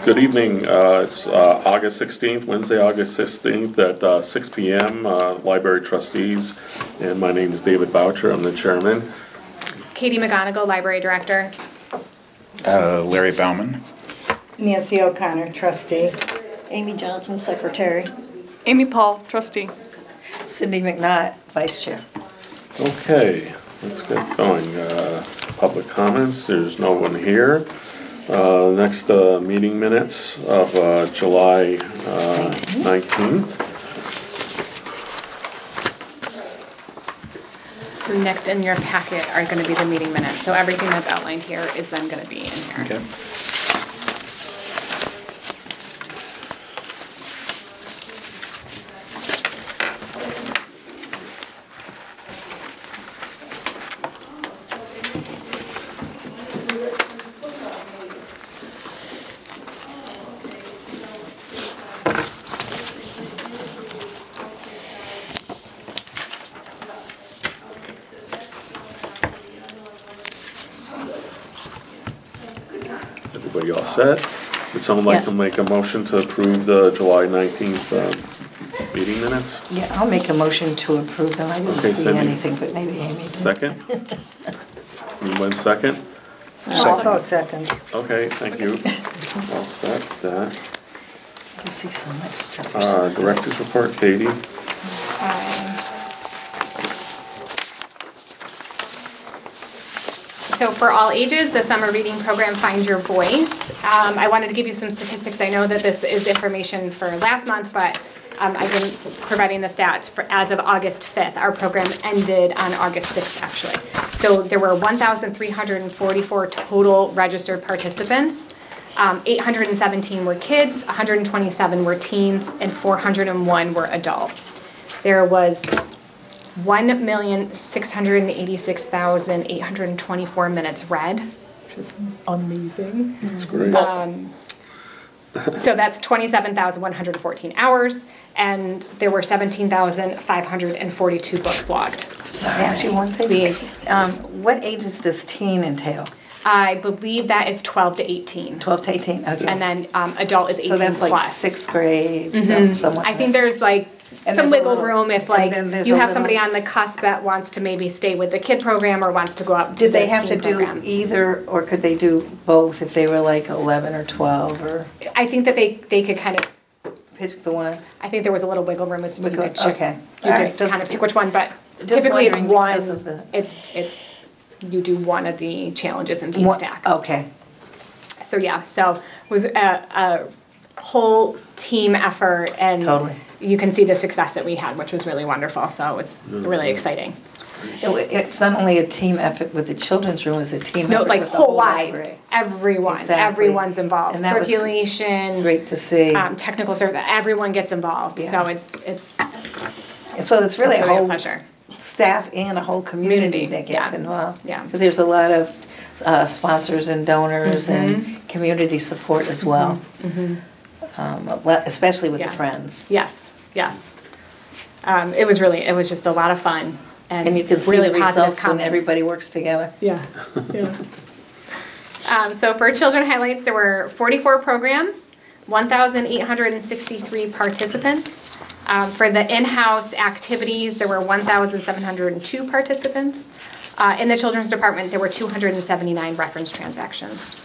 Good evening. It's August 16th, Wednesday, August 16th at 6 p.m. Library Trustees, and my name is David Boucher. I'm the chairman. Katie McGonigal, Library Director. Larry Bauman. Nancy O'Connor, trustee. Amy Johnson, secretary. Amy Paul, trustee. Cindy McNaught, vice chair. Okay, let's get going. Public comments. There's no one here. Next meeting minutes of July 19th. So next in your packet are going to be the meeting minutes. So everything that's outlined here is then going to be in here. Okay. Is everybody all set? Would someone like to make a motion to approve the July 19th meeting minutes? Yeah, I'll make a motion to approve them. I didn't see Cindy. anything, but maybe Amy did. Second? Anyone second? I'll vote second. Okay, thank you. All set, that. I see so much stuff. Director's report, Katie. So for all ages, the summer reading program Find Your Voice. I wanted to give you some statistics. I know that this is information for last month, but I've been providing the stats for as of August 5th. Our program ended on August 6th, actually. So there were 1,344 total registered participants. 817 were kids, 127 were teens, and 401 were adult. There was 1,686,824 minutes read, which is amazing. That's great. So that's 27,114 hours, and there were 17,542 books logged. So I ask you one thing? Please. What ages does teen entail? I believe that is 12 to 18. 12 to 18, okay. And then adult is 18 so that's plus. like 6th grade, somewhat. I think there's like And some there's a wiggle little- room if and like then there's you a have little- somebody on the cusp that wants to maybe stay with the kid program or wants to go out to Did the they have to teen do program. either, or could they do both if they were like 11 or 12, or I think that they could kind of, pick the one? I think there was a little wiggle room as to you could Okay. you All could right, just- kind of pick which one, but just typically it's wondering one, because of the- it's you do one of the challenges in Teen What- Stack. Okay. So yeah, so it was a whole team effort, and Totally. you can see the success that we had, which was really wonderful. So it was really exciting. It's not only a team effort with the children's room, it's a team No, effort like with the whole whole wide, library. everyone, Exactly. everyone's involved. And that was Circulation, Great to see. technical service, everyone gets involved. Yeah. So it's So it's really it's a really a whole pleasure. staff and a whole community that gets yeah. involved. Yeah. Because there's a lot of sponsors and donors and community support as well. Especially with Yeah. the friends. Yes, yes. It was just a lot of fun. And you can see really the positive results when comments. everybody works together. Yeah, yeah. So for children highlights, there were 44 programs, 1,863 participants. For the in-house activities, there were 1,702 participants. In the children's department, there were 279 reference transactions.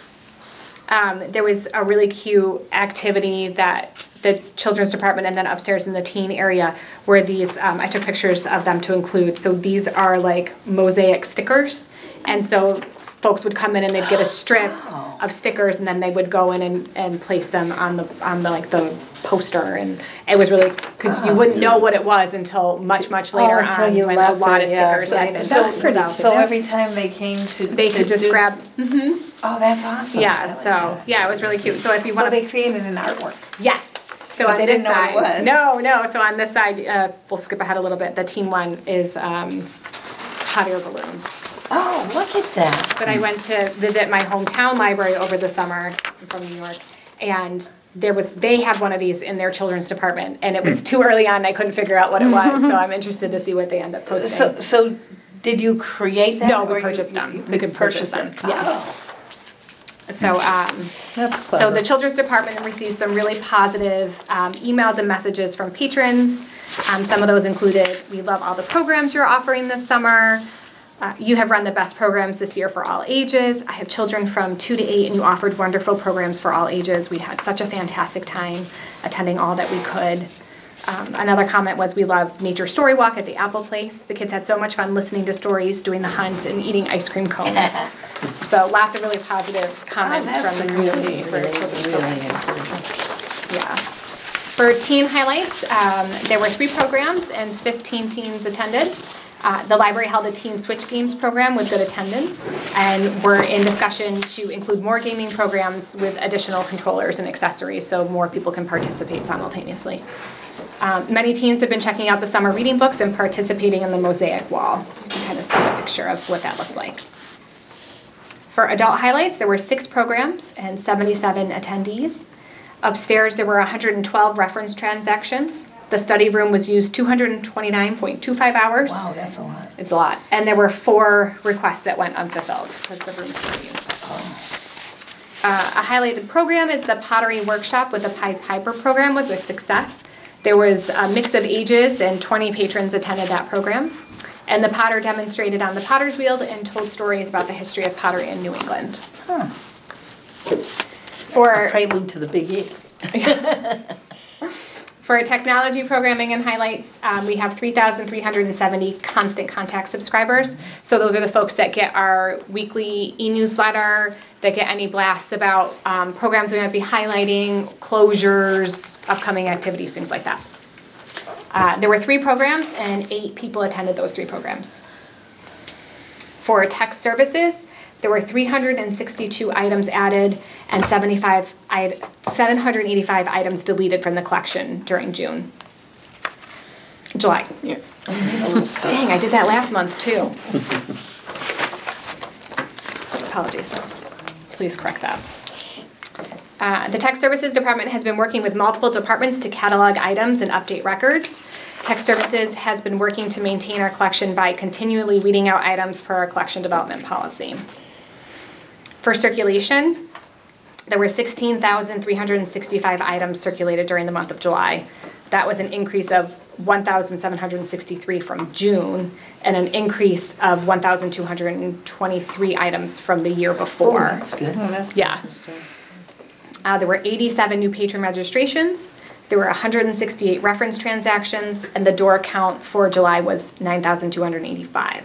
There was a really cute activity that the children's department and then upstairs in the teen area where these, I took pictures of them to include. So these are like mosaic stickers. And so folks would come in and they'd get a strip of stickers, and then they would go in and place them on the like the poster. And it was really, because you wouldn't know what it was until much later until on you when a left lot it, of yeah. stickers So had they- been so- done. So every time they came to They could just do grab, Oh, that's awesome. I yeah, like so, that. yeah, it was really cute. So if you So want to. they created an artwork. Yes. So But on they this didn't know what side, it was. no. So on this side, we'll skip ahead a little bit. The teen one is hot air balloons. Oh, look at that. But I went to visit my hometown library over the summer from New York, and they had one of these in their children's department, and it was too early on. I couldn't figure out what it was, so I'm interested to see what they end up posting. So did you create that? No, or we purchased them. You We could purchase them. Yeah. Oh. So, That's so clever. the Children's Department received some really positive emails and messages from patrons. Some of those included, "We love all the programs you're offering this summer. You have run the best programs this year for all ages. I have children from 2 to 8 and you offered wonderful programs for all ages. We had such a fantastic time attending all that we could." Another comment was, "We love Nature Story Walk at the Apple Place. The kids had so much fun listening to stories, doing the hunt, and eating ice cream cones." So lots of really positive comments from the community for children's programs. Yeah. For teen highlights, there were 3 programs and 15 teens attended. The library held a teen switch games program with good attendance, and we're in discussion to include more gaming programs with additional controllers and accessories so more people can participate simultaneously. Many teens have been checking out the summer reading books and participating in the mosaic wall. You can kind of see a picture of what that looked like. For adult highlights, there were 6 programs and 77 attendees. Upstairs, there were 112 reference transactions. The study room was used 229.25 hours. Wow, that's a lot. It's a lot. And there were 4 requests that went unfulfilled because the rooms weren't used. A highlighted program is the pottery workshop with the Pied Piper program was a success. There was a mix of ages and 20 patrons attended that program. And the potter demonstrated on the potter's wheel and told stories about the history of pottery in New England. Huh. For Prelude to the Big E. For technology programming and highlights, we have 3,370 constant contact subscribers. So those are the folks that get our weekly e-newsletter, that get any blasts about programs we might be highlighting, closures, upcoming activities, things like that. There were 3 programs and 8 people attended those 3 programs. For tech services, there were 362 items added and 785 items deleted from the collection during July. Yeah. Dang, I did that last month too. Apologies. Please correct that. The Tech Services Department has been working with multiple departments to catalog items and update records. Tech Services has been working to maintain our collection by continually weeding out items per our collection development policy. For circulation, there were 16,365 items circulated during the month of July. That was an increase of 1,763 from June and an increase of 1,223 items from the year before. Oh, that's good. Yeah. There were 87 new patron registrations. There were 168 reference transactions, and the door count for July was 9,285.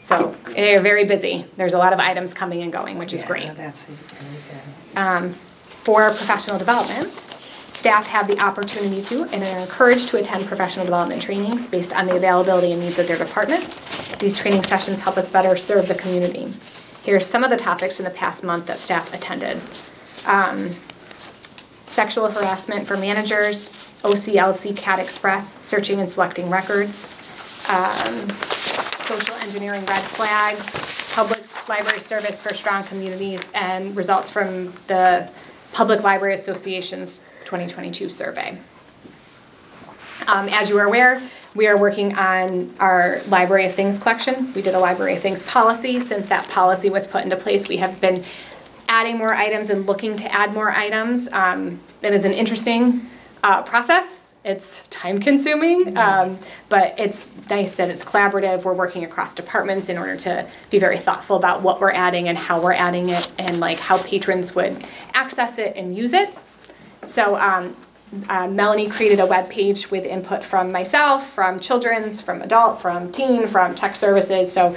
So they're very busy. There's a lot of items coming and going, which is great. Yeah, that's really good. For professional development, staff have the opportunity to and are encouraged to attend professional development trainings based on the availability and needs of their department. These training sessions help us better serve the community. Here's some of the topics from the past month that staff attended. Sexual harassment for managers, OCLC CAT Express, searching and selecting records, social engineering red flags, public library service for strong communities, and results from the Public Library Association's 2022 survey. As you are aware, we are working on our Library of Things collection. We did a Library of Things policy. Since that policy was put into place, we have been adding more items and looking to add more items. It is an interesting process. It's time consuming, but it's nice that it's collaborative. We're working across departments in order to be very thoughtful about what we're adding and how we're adding it and like how patrons would access it and use it. So Melanie created a web page with input from myself, from children's, from adult, from teen, from tech services. So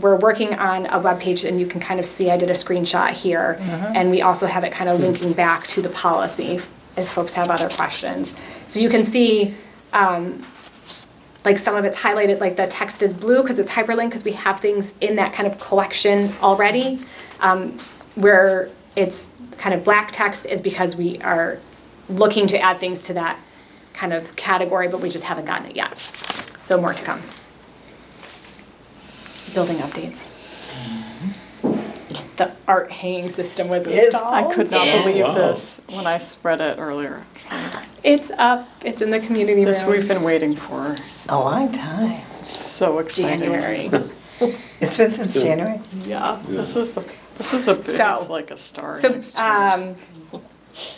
we're working on a web page, and you can kind of see I did a screenshot here, and we also have it kind of linking back to the policy if folks have other questions. So you can see like some of it's highlighted, like the text is blue because it's hyperlinked because we have things in that kind of collection already. Where it's kind of black text is because we are looking to add things to that kind of category, but we just haven't gotten it yet. So more to come. Building updates. The art hanging system was installed. I could not believe Wow. this when I spread it earlier. It's up. It's in the community This room. we've been waiting for. A long time. So exciting. January. It's been since January. Yeah, this is the This is a big, So- it's like a star. So, next to yours.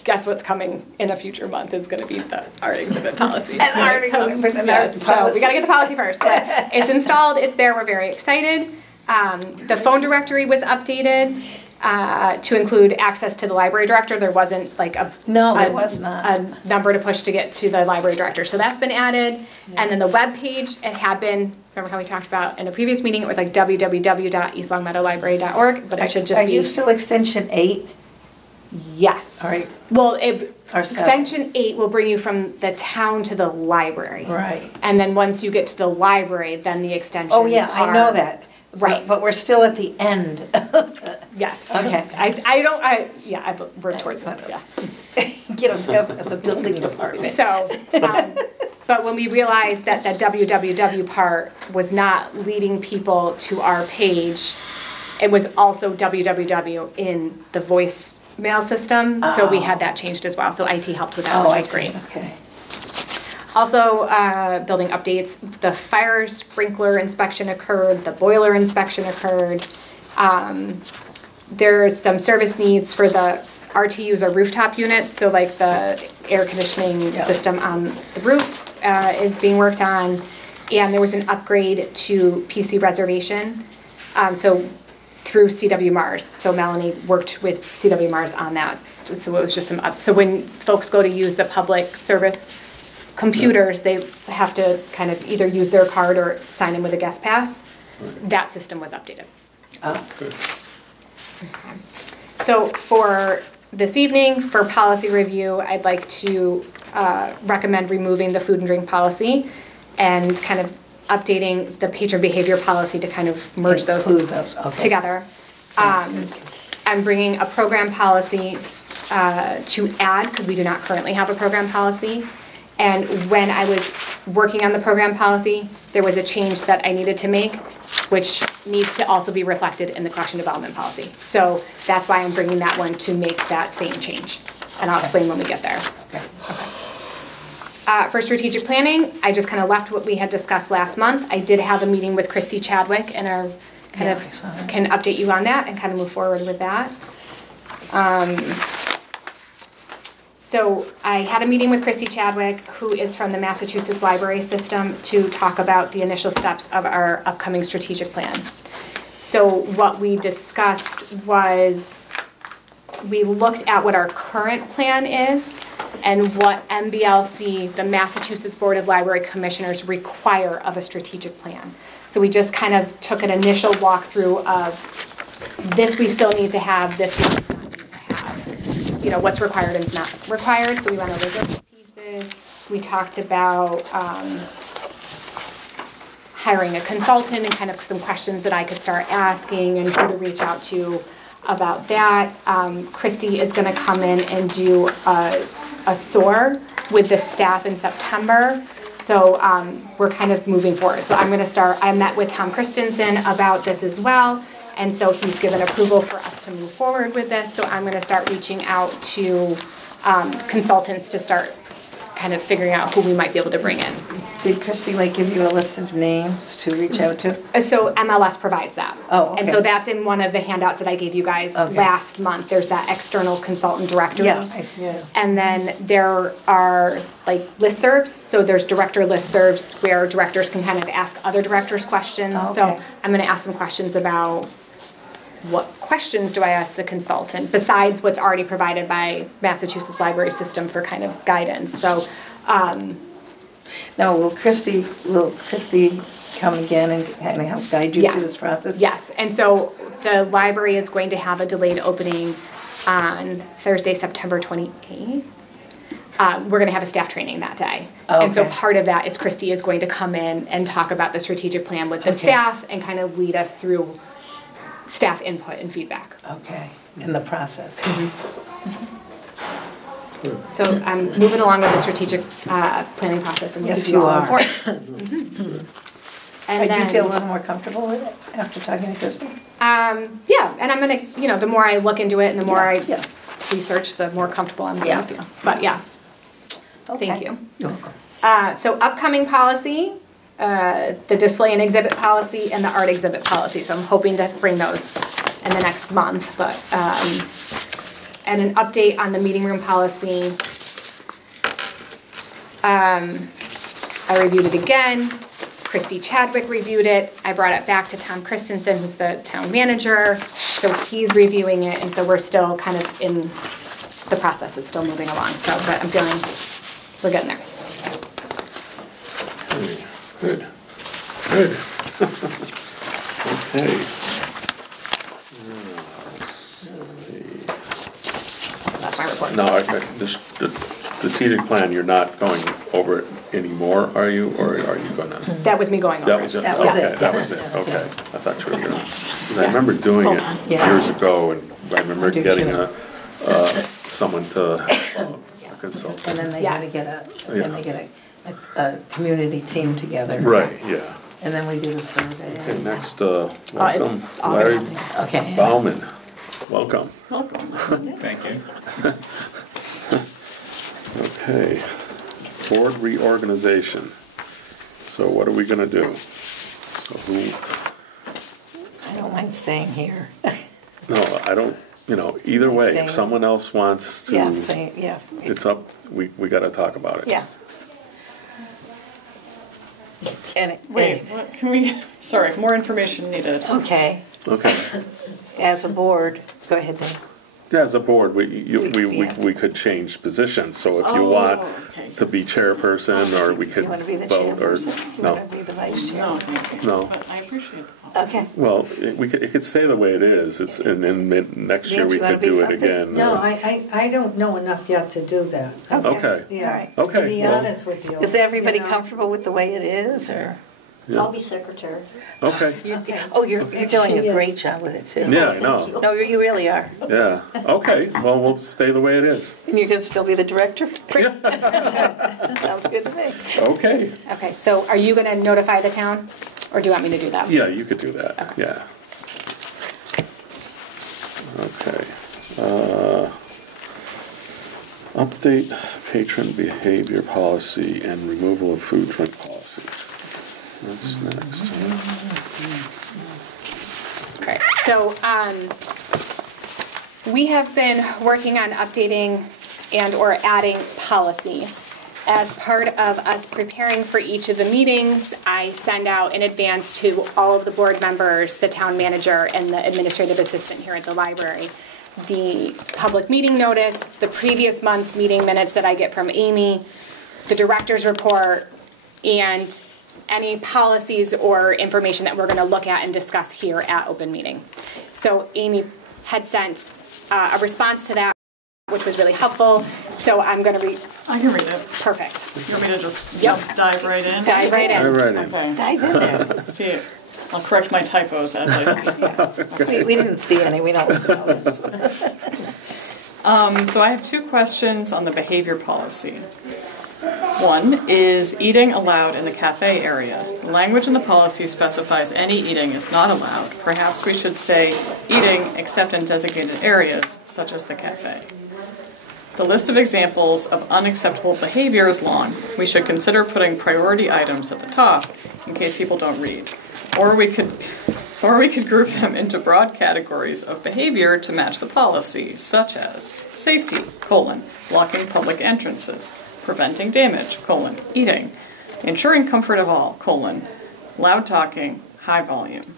guess what's coming in a future month is gonna be the art exhibit policy. An art exhibit, an art So we policy. gotta get the policy first, but it's installed, it's there, we're very excited. The phone directory was updated, to include access to the library director. There wasn't like No, there was not. a number to push to get to the library director, so that's been added. And then the web page, it had been, remember how we talked about in a previous meeting, it was like www.eastlongmeadowlibrary.org, but it should just Are be. you still extension 8? Yes. All right. Well, Or 7. extension 8 will bring you from the town to the library. Right. And then once you get to the library, then the extensions Oh, yeah, I know are- that. Right. But we're still at the end. Yes. Okay. We're towards it, yeah. Get them to the building department. So, but when we realized that the www part was not leading people to our page, it was also www in the voicemail system, so we had that changed as well. So IT helped with that, Oh, which I is see, great. okay. Also, building updates, the fire sprinkler inspection occurred, the boiler inspection occurred. There's some service needs for the RTUs or rooftop units, so like the air conditioning Yeah. system on the roof is being worked on. And there was an upgrade to PC reservation, so through CW Mars. So Melanie worked with CW Mars on that. So it was just some so when folks go to use the public service computers, they have to kind of either use their card or sign in with a guest pass. That system was updated. Oh, Good. So for this evening, for policy review, I'd like to recommend removing the food and drink policy and kind of updating the patron behavior policy to kind of merge include those, okay. together. Sounds good. I'm bringing a program policy to add, because we do not currently have a program policy. And when I was working on the program policy, there was a change that I needed to make, which needs to also be reflected in the collection development policy. So that's why I'm bringing that one to make that same change. And I'll explain when we get there. Okay. For strategic planning, I just kind of left what we had discussed last month. I did have a meeting with Christy Chadwick and our Yeah, I saw that. can update you on that and kind of move forward with that. So I had a meeting with Christy Chadwick, who is from the Massachusetts Library System, to talk about the initial steps of our upcoming strategic plan. So what we discussed was, we looked at what our current plan is and what MBLC, the Massachusetts Board of Library Commissioners, require of a strategic plan. So we just kind of took an initial walkthrough of this we still need to have, this we do not need to have. You know, what's required and is not required, so we went over those pieces. We talked about hiring a consultant and kind of some questions that I could start asking and who to reach out to about that. Christy is gonna come in and do a SOAR with the staff in September. So we're kind of moving forward. So I'm gonna start, I met with Tom Christensen about this as well. And so he's given approval for us to move forward with this. So I'm gonna start reaching out to consultants to start kind of figuring out who we might be able to bring in. Did Christy give you a list of names to reach out to? So MLS provides that. Oh, And okay. so that's in one of the handouts that I gave you guys Okay. last month. There's that external consultant directory. Yeah, I see it. And then there are listservs, so there's director listservs where directors can kind of ask other directors questions. Oh, So okay. I'm gonna ask some questions about what questions do I ask the consultant besides what's already provided by Massachusetts Library System for kind of guidance. So, Now, will Christy come again and kind of help guide you through yes. this process? Yes, and so the library is going to have a delayed opening on Thursday, September 28th. We're gonna have a staff training that day. And so Okay. part of that is Christy is going to come in and talk about the strategic plan with the Okay. staff and kind of lead us through staff input and feedback. Okay, in the process. So I'm moving along with the strategic planning process and we'll Yes, keep you you all are. informed. And Do you then, feel a little more comfortable with it after talking to Christy? yeah, and I'm gonna, the more I look into it and the more I Yeah. research, the more comfortable I'm Yeah. gonna feel. But yeah, Okay. thank you. You're welcome. So upcoming policy, the display and exhibit policy and the art exhibit policy. So I'm hoping to bring those in the next month, but, and an update on the meeting room policy. I reviewed it again. Christy Chadwick reviewed it. I brought it back to Tom Christensen, who's the town manager. So he's reviewing it, and so we're still kind of in the process. It's still moving along. So, but I'm feeling we're getting there. Okay, good, good. Okay. That's my report. No, the strategic plan, you're not going over it anymore, are you, or are you gonna? That was me going over That it. was it, That was okay, it. that was it, okay. I thought you were gonna, 'cause I remember doing it Yeah. years ago, and I remember I do getting too. someone to consult. And then they had to Yes. get a community team together. Right, yeah. And then we do the survey. Okay, next, welcome, it's all Larry gonna Okay. Bauman, welcome. Welcome. Thank you. Okay, board reorganization. So what are we gonna do? So who, I don't mind staying here. no, I don't, either way, Staying. if someone else wants to. Yeah, same, yeah. It's up, we gotta talk about it. Yeah. And, Wait, what can we, sorry, more information needed. okay, Okay, as a board, go ahead, Dave. yeah, as a board, we Yeah. could change positions, so if you Oh, want okay. to be chairperson, or we could You want to be the vote, or, chairperson? Do you no, want to be the vice chair? No, thank you. No. But I appreciate the call. Okay. well, it could stay the way it is, and then next year Nancy, we you wanna could be do it something? again. No, I don't know enough yet to do that. Okay. Yeah. All right. Okay, To be well- honest with you. Is everybody you know. comfortable with the way it is, or? Yeah. I'll be secretary. Okay, Okay. Oh, you're doing She a is. great job with it, too. yeah, I know, No, you really are. yeah, okay, well, we'll stay the way it is. And you're going to still be the director? Sounds good to me. Okay, Okay, so are you gonna notify the town, or do you want me to do that? yeah, you could do that, Okay. yeah. Okay. Update patron behavior policy and removal of food drink policy. That's next. All right, so, we have been working on updating and/or adding policies. As part of us preparing for each of the meetings, I send out in advance to all of the board members, the town manager, and the administrative assistant here at the library, the public meeting notice, the previous month's meeting minutes that I get from Amy, the director's report, and any policies or information that we're going to look at and discuss here at open meeting. So Amy had sent a response to that, which was really helpful. So I'm going to read. I can read it. Perfect. You want me to just Yep. dive right in? Dive right in. All righty. Okay. Dive in there. See, I'll correct my typos as I speak. We didn't see any, we don't notice. So I have two questions on the behavior policy. One is eating allowed in the cafe area. The language in the policy specifies any eating is not allowed. Perhaps we should say eating except in designated areas, such as the cafe. The list of examples of unacceptable behavior is long. We should consider putting priority items at the top in case people don't read. Or we could group them into broad categories of behavior to match the policy, such as safety, blocking public entrances, preventing damage, eating, ensuring comfort of all, loud talking, high volume.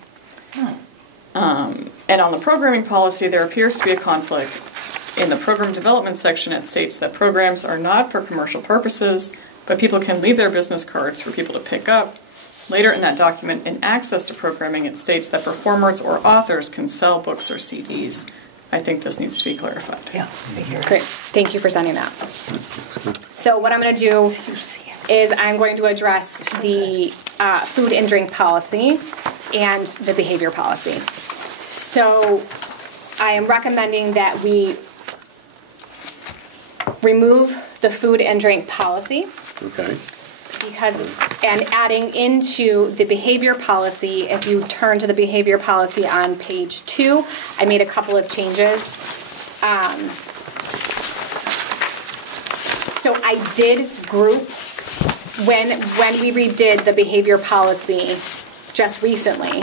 And on the programming policy, there appears to be a conflict. In the program development section, it states that programs are not for commercial purposes, but people can leave their business cards for people to pick up. Later in that document, in access to programming, it states that performers or authors can sell books or CDs. I think this needs to be clarified. Yeah, I hear it. Great. Thank you for sending that. So what I'm going to do is I'm going to address the food and drink policy and the behavior policy. So I am recommending that we remove the food and drink policy Okay, and adding into the behavior policy, if you turn to the behavior policy on page 2, I made a couple of changes. So I did group, when we redid the behavior policy just recently,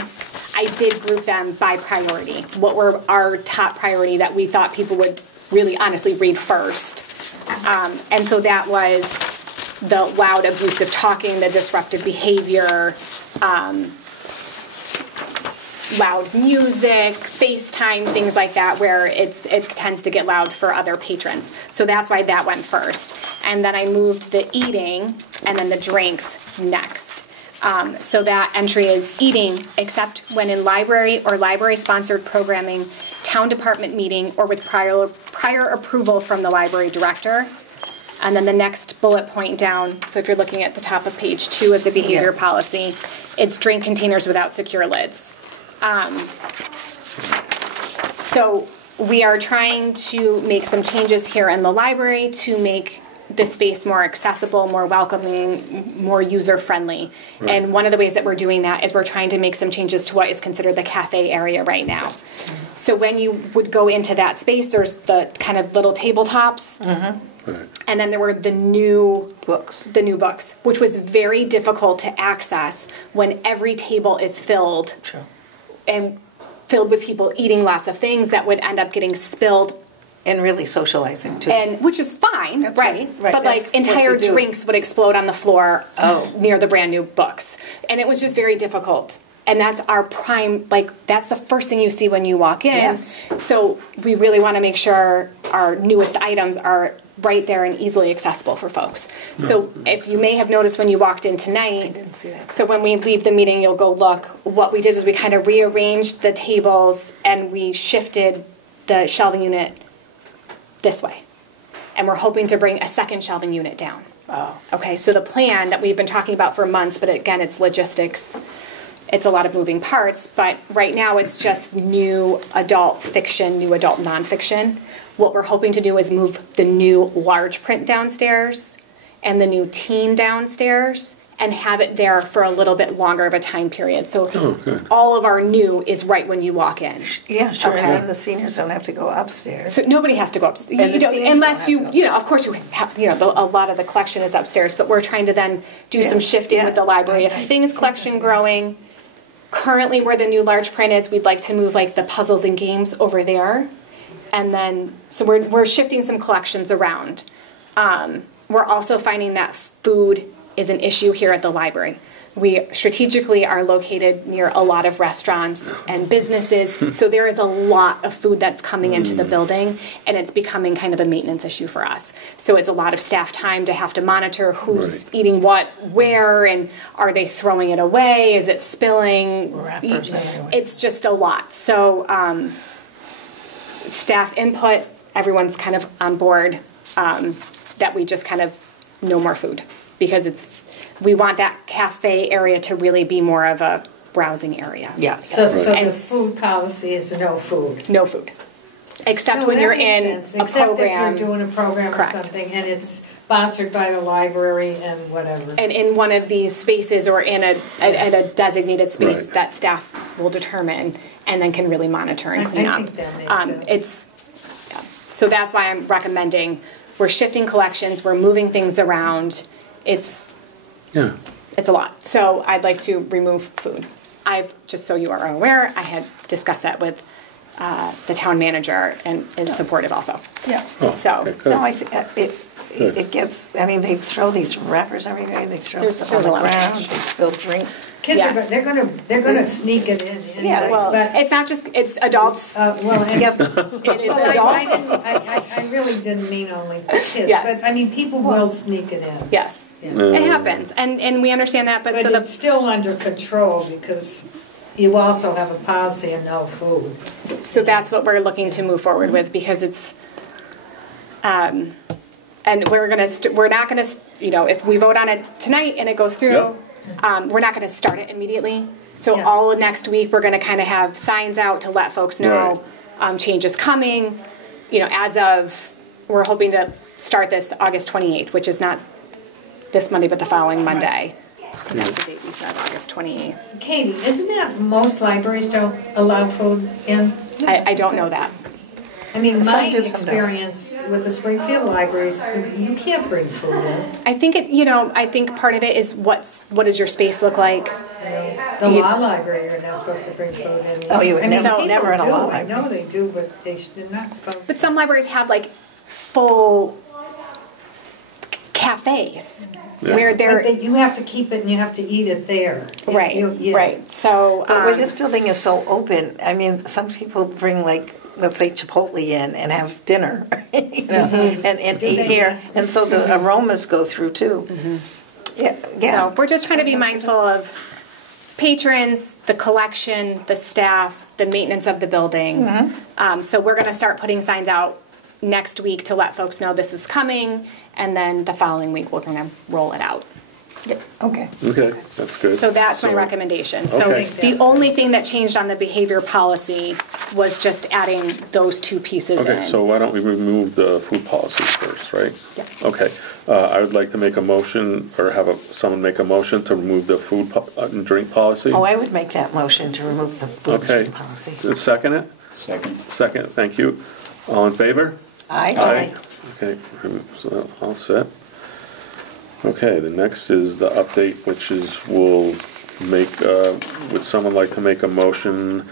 I did group them by priority. What were our top priority that we thought people would really honestly read first? And so that was the loud, abusive talking, the disruptive behavior, loud music, FaceTime, things like that, where it tends to get loud for other patrons. So that's why that went first. And then I moved the eating and then the drinks next. So that entry is eating, except when in library or library-sponsored programming, town department meeting, or with prior approval from the library director. And then the next bullet point down, so if you're looking at the top of page 2 of the behavior policy, it's drink containers without secure lids. So we are trying to make some changes here in the library to make the space more accessible, more welcoming, more user-friendly. Right. And one of the ways that we're doing that is we're trying to make some changes to what is considered the cafe area right now. So when you would go into that space, there's the kind of little tabletops. Right. And then there were the new books, which was very difficult to access when every table is filled. Sure. And filled with people eating lots of things that would end up getting spilled. And really socializing too. And which is fine, right? But like entire drinks would explode on the floor near the brand new books. And it was just very difficult. And that's our prime, like that's the first thing you see when you walk in. Yes. So we really want to make sure our newest items are right there and easily accessible for folks. So if you may have noticed when you walked in tonight, I didn't see that. So when we leave the meeting, you'll go look. What we did is we kind of rearranged the tables and we shifted the shelving unit this way. And we're hoping to bring a second shelving unit down. Oh. Okay, so the plan that we've been talking about for months, but again, it's logistics. It's a lot of moving parts, but right now it's just new adult fiction, new adult nonfiction. What we're hoping to do is move the new large print downstairs and the new teen downstairs and have it there for a little bit longer of a time period. So all of our new is right when a walk in. Yeah, sure. Okay. And then the seniors don't have to go upstairs. So nobody has to go upstairs. Unless of course you have, a lot of the collection is upstairs, but we're trying to then do some shifting with the library of things collection growing. Currently where the new large print is, we'd like to move like the puzzles and games over there. And then, so we're shifting some collections around. We're also finding that food is an issue here at the library. We strategically are located near a lot of restaurants and businesses, so there is a lot of food that's coming into the building, and it's becoming kind of a maintenance issue for us. So it's a lot of staff time to have to monitor who's eating what, where, and are they throwing it away? Is it spilling? Wrappers anyway. It's just a lot. So staff input, everyone's kind of on board that we just kind of no more food, because we want that cafe area to really be more of a browsing area. Yeah. So the food policy is no food. No food. Except when you're in a Except program. if you're doing a program or something and it's sponsored by the library and whatever. And in one of these spaces or in a designated space that staff will determine and then can really monitor and clean up. I think that makes sense. So that's why I'm recommending we're shifting collections, we're moving things around. It's a lot. So I'd like to remove food. Just so you are aware, I had discussed that with the town manager and is supportive also. Yeah. No, I think it gets. I mean, they throw these wrappers everywhere. They throw stuff on the ground. They spill drinks. Kids they're gonna sneak it in. Yeah. Well, it's not just adults. It is adults. I really didn't mean only kids, but I mean people will sneak it in. Yes. Yeah. It happens, and we understand that, but so it's still under control because you also have a policy of no food. So that's what we're looking to move forward with, because it's, and we're not gonna, if we vote on it tonight and it goes through, we're not gonna start it immediately. So all of next week we're gonna kind of have signs out to let folks know change is coming. As of, we're hoping to start this August 28th, which is not this Monday, but the following Monday. And that's the date we said, August 28th. Katie, isn't that most libraries don't allow food in? I don't know that. I mean, my experience with the Springfield libraries, you can't bring food in. I think I think part of it is what does your space look like? The law library, you're not supposed to bring food in. Oh, you would never- people never in a do. law I library. know they do, but they're not supposed to. But some libraries have like full cafes where they're But you have to keep it and you have to eat it there. right, Yeah. right. So But where this building is so open, I mean, some people bring like, let's say Chipotle in and have dinner, and eat here. And so the aromas go through too. Yeah. So we're just trying to be mindful of patrons, the collection, the staff, the maintenance of the building. So we're going to start putting signs out next week to let folks know this is coming, and then the following week we're going to roll it out. Okay. Okay, that's good. So that's my recommendation. So Okay. the only thing that changed on the behavior policy was just adding those two pieces in. Okay, so why don't we remove the food policy first, right? Yeah. Okay, I would like to make a motion, or have someone make a motion to remove the food and drink policy. Oh, I would make that motion to remove the food Okay. policy. Second it? Second. Second, thank you. All in favor? Aye. Okay, so that all set. Okay, the next is the update, which is we'll make, would someone like to make a motion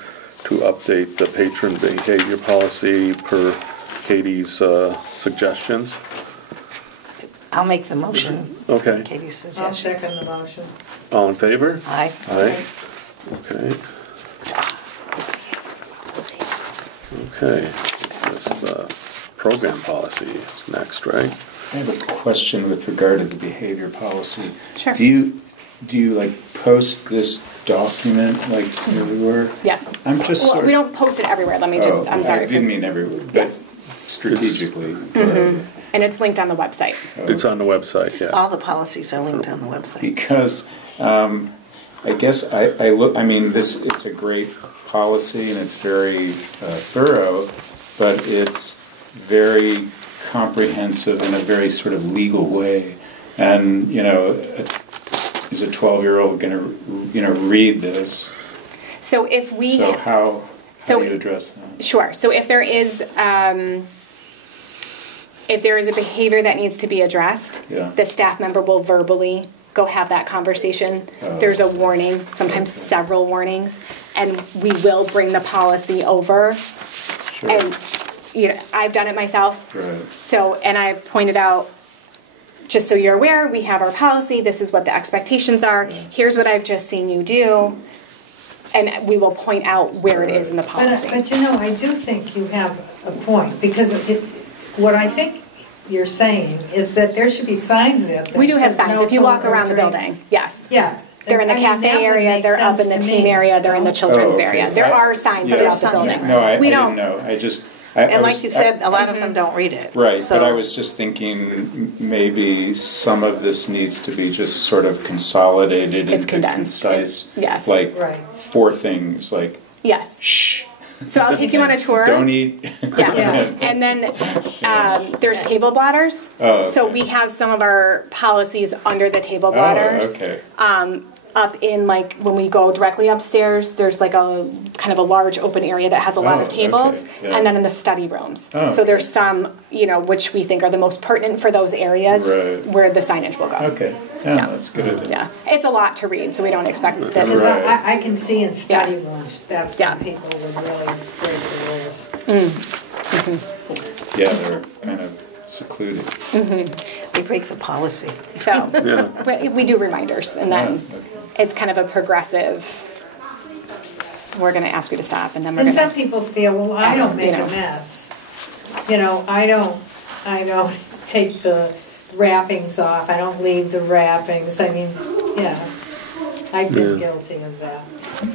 to update the patron behavior policy per Katie's suggestions? I'll make the motion. Okay, Katie's I'll suggestions. second the motion. all in favor? Aye. Aye. Okay. Okay, this program policy is next, right? I have a question with regard to the behavior policy. Sure. Do you like post this document like everywhere? Yes. I'm just Well, sort we of. don't post it everywhere. Let me just, I'm sorry. I didn't mean everywhere, but Yes. strategically. And it's linked on the website. It's on the website, yeah. All the policies are linked on the website. Because I guess I look. I mean, it's a great policy and it's very thorough, but it's very comprehensive in a very sort of legal way. And is a 12-year-old going to read this? So if we So how So- do you address that? Sure. So if there is a behavior that needs to be addressed, Yeah. the staff member will verbally go have that conversation. Oh. There's a warning, sometimes several warnings, and we will bring the policy over. Sure. And I've done it myself. Right. So, and I pointed out, just so you're aware, we have our policy. This is what the expectations are. Here's what I've just seen you do. And we will point out where it is in the policy. But I do think you have a point, because what I think you're saying is that there should be signs there. that We do have says signs. no If you walk food or around the drink. building, yes. Yeah. They're in the I mean, that cafe would area, make they're up in the sense to teen me, area, they're in the children's okay. area. There are signs Yeah. throughout the building. No, I We didn't don't, know. I And was- like you said, a lot of them don't read it. Right, So- but I was just thinking maybe some of this needs to be just sort of consolidated It's into condensed. concise, Yes. like Right. 4 things, like yes. shh, So I'll take you on a tour. don't eat. Yes. Yeah. And then there's table blotters. Oh, So okay. we have some of our policies under the table blotters. Oh, okay. Up in like when we go directly upstairs, there's like a kind of a large open area that has a lot Oh, of tables, okay, yeah. and then in the study rooms. Oh, so there's okay. some, which we think are the most pertinent for those areas Right. where the signage will go. Okay, yeah, that's good. Yeah, it's a lot to read, so we don't expect that. Because Right. I can see in study Yeah. rooms, that's Yeah. when people would really break the rules. Yeah, they're kind of secluded. We break the policy. So Yeah. we do reminders, and then Yeah, okay. it's kind of a progressive. We're going to ask you to stop, and then we're And going some to. people feel, well, I Ask, don't make you know. a mess. I don't take the wrappings off, I don't leave the wrappings, I mean, I've been guilty of that.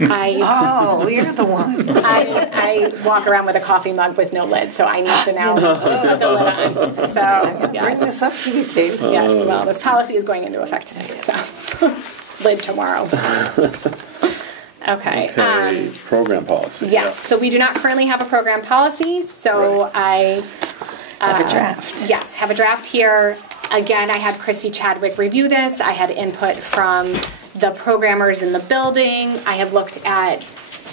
Oh, you're the one. I walk around with a coffee mug with no lid, so I need to now put the lid on. So Bring yes, this up to you, Kate. yes. Well, this policy is going into effect today, so lid tomorrow. Okay. Okay, program policy. Yes. So we do not currently have a program policy. So I Have a draft. Yes, have a draft here. Again, I had Christy Chadwick review this. I had input from the programmers in the building. I have looked at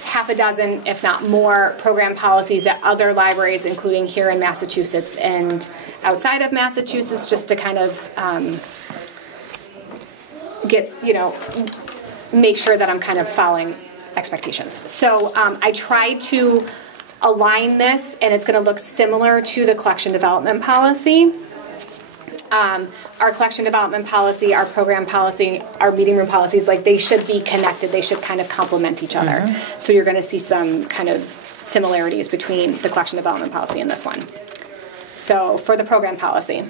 half a dozen, if not more, program policies at other libraries, including here in Massachusetts and outside of Massachusetts, just to kind of make sure that I'm kind of following expectations. So I tried to align this, and it's going to look similar to the collection development policy. Our collection development policy, our program policy, our meeting room policies, like they should be connected. They should kind of complement each other. Mm-hmm. So you're going to see some kind of similarities between the collection development policy and this one. So for the program policy,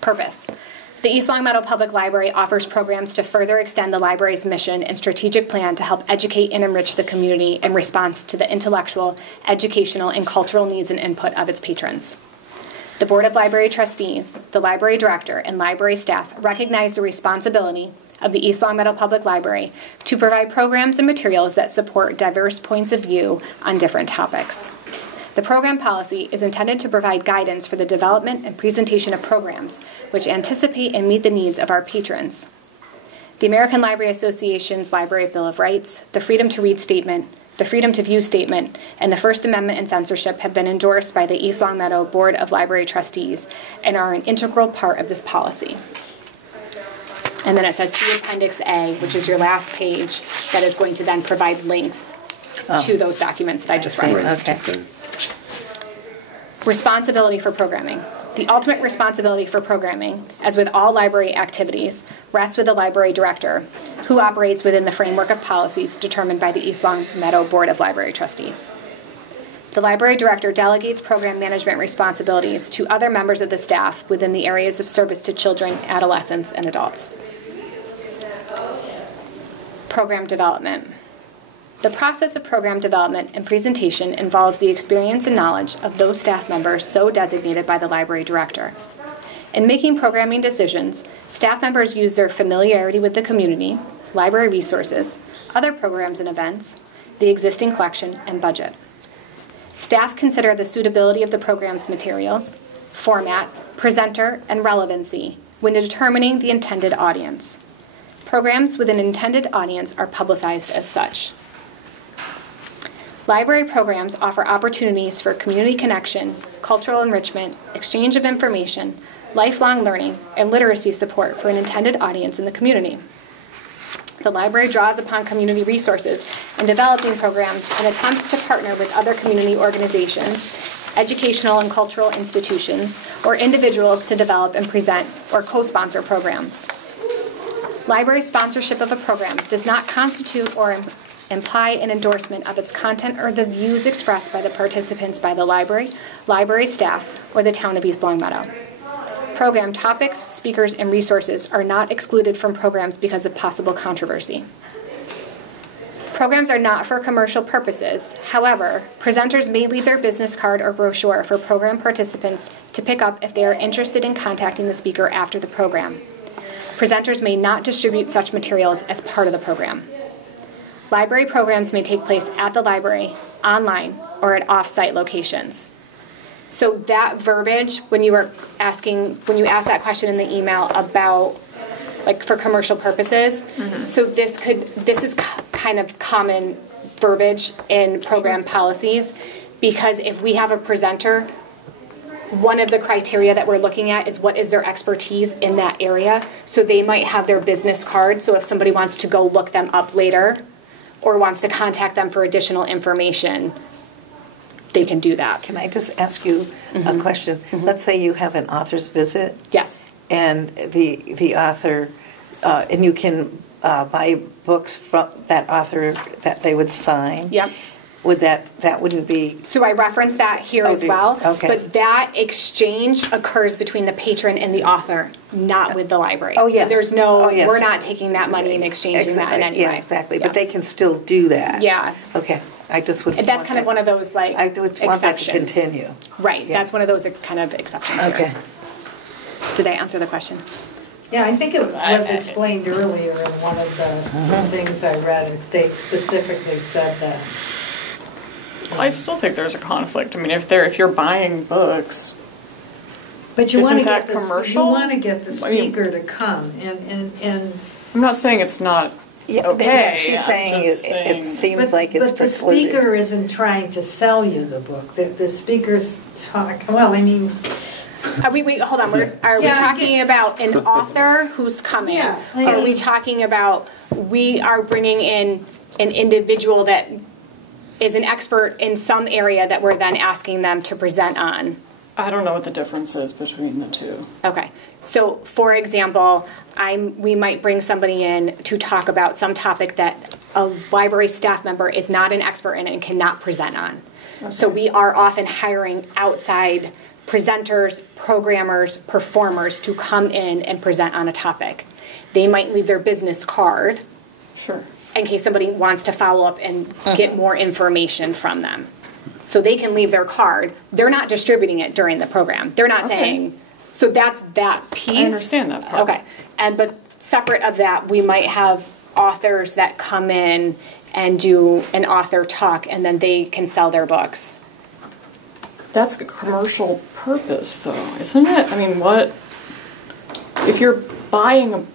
purpose. The East Longmeadow Public Library offers programs to further extend the library's mission and strategic plan to help educate and enrich the community in response to the intellectual, educational, and cultural needs and input of its patrons. The Board of Library Trustees, the Library Director, and library staff recognize the responsibility of the East Longmeadow Public Library to provide programs and materials that support diverse points of view on different topics. The program policy is intended to provide guidance for the development and presentation of programs which anticipate and meet the needs of our patrons. The American Library Association's Library Bill of Rights, the Freedom to Read Statement, the Freedom to View Statement, and the First Amendment and censorship have been endorsed by the East Longmeadow Board of Library Trustees and are an integral part of this policy. And then it says see Appendix A, which is your last page, that is going to then provide links to those documents that I just referenced. Okay. Responsibility for programming. The ultimate responsibility for programming, as with all library activities, rests with the library director, who operates within the framework of policies determined by the East Longmeadow Board of Library Trustees. The library director delegates program management responsibilities to other members of the staff within the areas of service to children, adolescents, and adults. Program development. The process of program development and presentation involves the experience and knowledge of those staff members so designated by the library director. In making programming decisions, staff members use their familiarity with the community, library resources, other programs and events, the existing collection, and budget. Staff consider the suitability of the program's materials, format, presenter, and relevancy when determining the intended audience. Programs with an intended audience are publicized as such. Library programs offer opportunities for community connection, cultural enrichment, exchange of information, lifelong learning, and literacy support for an intended audience in the community. The library draws upon community resources in developing programs and attempts to partner with other community organizations, educational and cultural institutions, or individuals to develop and present or co-sponsor programs. Library sponsorship of a program does not constitute or imply an endorsement of its content or the views expressed by the participants by the library, library staff, or the town of East Longmeadow. Program topics, speakers, and resources are not excluded from programs because of possible controversy. Programs are not for commercial purposes. However, presenters may leave their business card or brochure for program participants to pick up if they are interested in contacting the speaker after the program. Presenters may not distribute such materials as part of the program. Library programs may take place at the library, online, or at off-site locations. So that verbiage, when you asked that question in the email about, like, for commercial purposes, so this is kind of common verbiage in program policies, because if we have a presenter, one of the criteria that we're looking at is what is their expertise in that area. So they might have their business card, so if somebody wants to go look them up later or wants to contact them for additional information, they can do that. Can I just ask you a question? Let's say you have an author's visit. Yes. And the author, and you can buy books from that author that they would sign. Yep. Would that wouldn't be? So I reference that here as well. Okay. But that exchange occurs between the patron and the author, not with the library. Oh, yes. So there's no, Oh, yes. we're not taking that money and exchanging that in any yeah, way. exactly. Yeah. But they can still do that. Yeah. Okay. I just would. And that's kind of one of those, like, I would want that to exceptions. continue. Right. Yes. That's one of those kind of exceptions Okay. here. Did I answer the question? Yeah, I think it was explained earlier in one of the things I read, they specifically said that. Well, I still think there's a conflict. I mean, if you're buying books, But you Isn't want to that get commercial? You want to get the I mean- speaker to come, and I'm not saying it's not Yeah, okay. she's I'm saying just it saying- seems like it's But the precluded. speaker isn't trying to sell you the book. The speaker's talk, well, I mean, Wait, hold on. Are we Yeah, I talking about an author who's coming? Yeah, Or are we talking about we are bringing in an individual that is an expert in some area that we're then asking them to present on? I don't know what the difference is between the two. Okay. So, for example, we might bring somebody in to talk about some topic that a library staff member is not an expert in and cannot present on. Okay. So we are often hiring outside presenters, programmers, performers to come in and present on a topic. They might leave their business card. Sure. In case somebody wants to follow up and get more information from them. So they can leave their card. They're not distributing it during the program. They're not saying, so that's that piece. I understand that part. Okay. But separate of that, we might have authors that come in and do an author talk, and then they can sell their books. That's a commercial purpose, though, isn't it? I mean, what if you're buying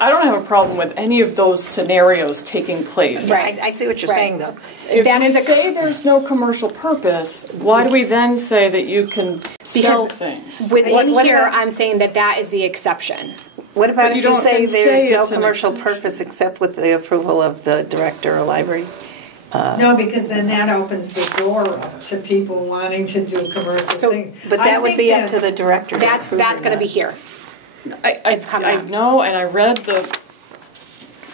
I don't have a problem with any of those scenarios taking place. Right. I see what you're Right. saying, though. If That we is a- say there's no commercial purpose, why do we then say that you can sell things? With What here, about- I'm saying that is the exception. What about But if you you don't say then say there's no it's an commercial exception. purpose except with the approval of the director or library? no, because then that opens the door up to people wanting to do commercial So- things. But I that would think be up that- to the director. to That's approve going to that. be here. It's coming I up. know, and I read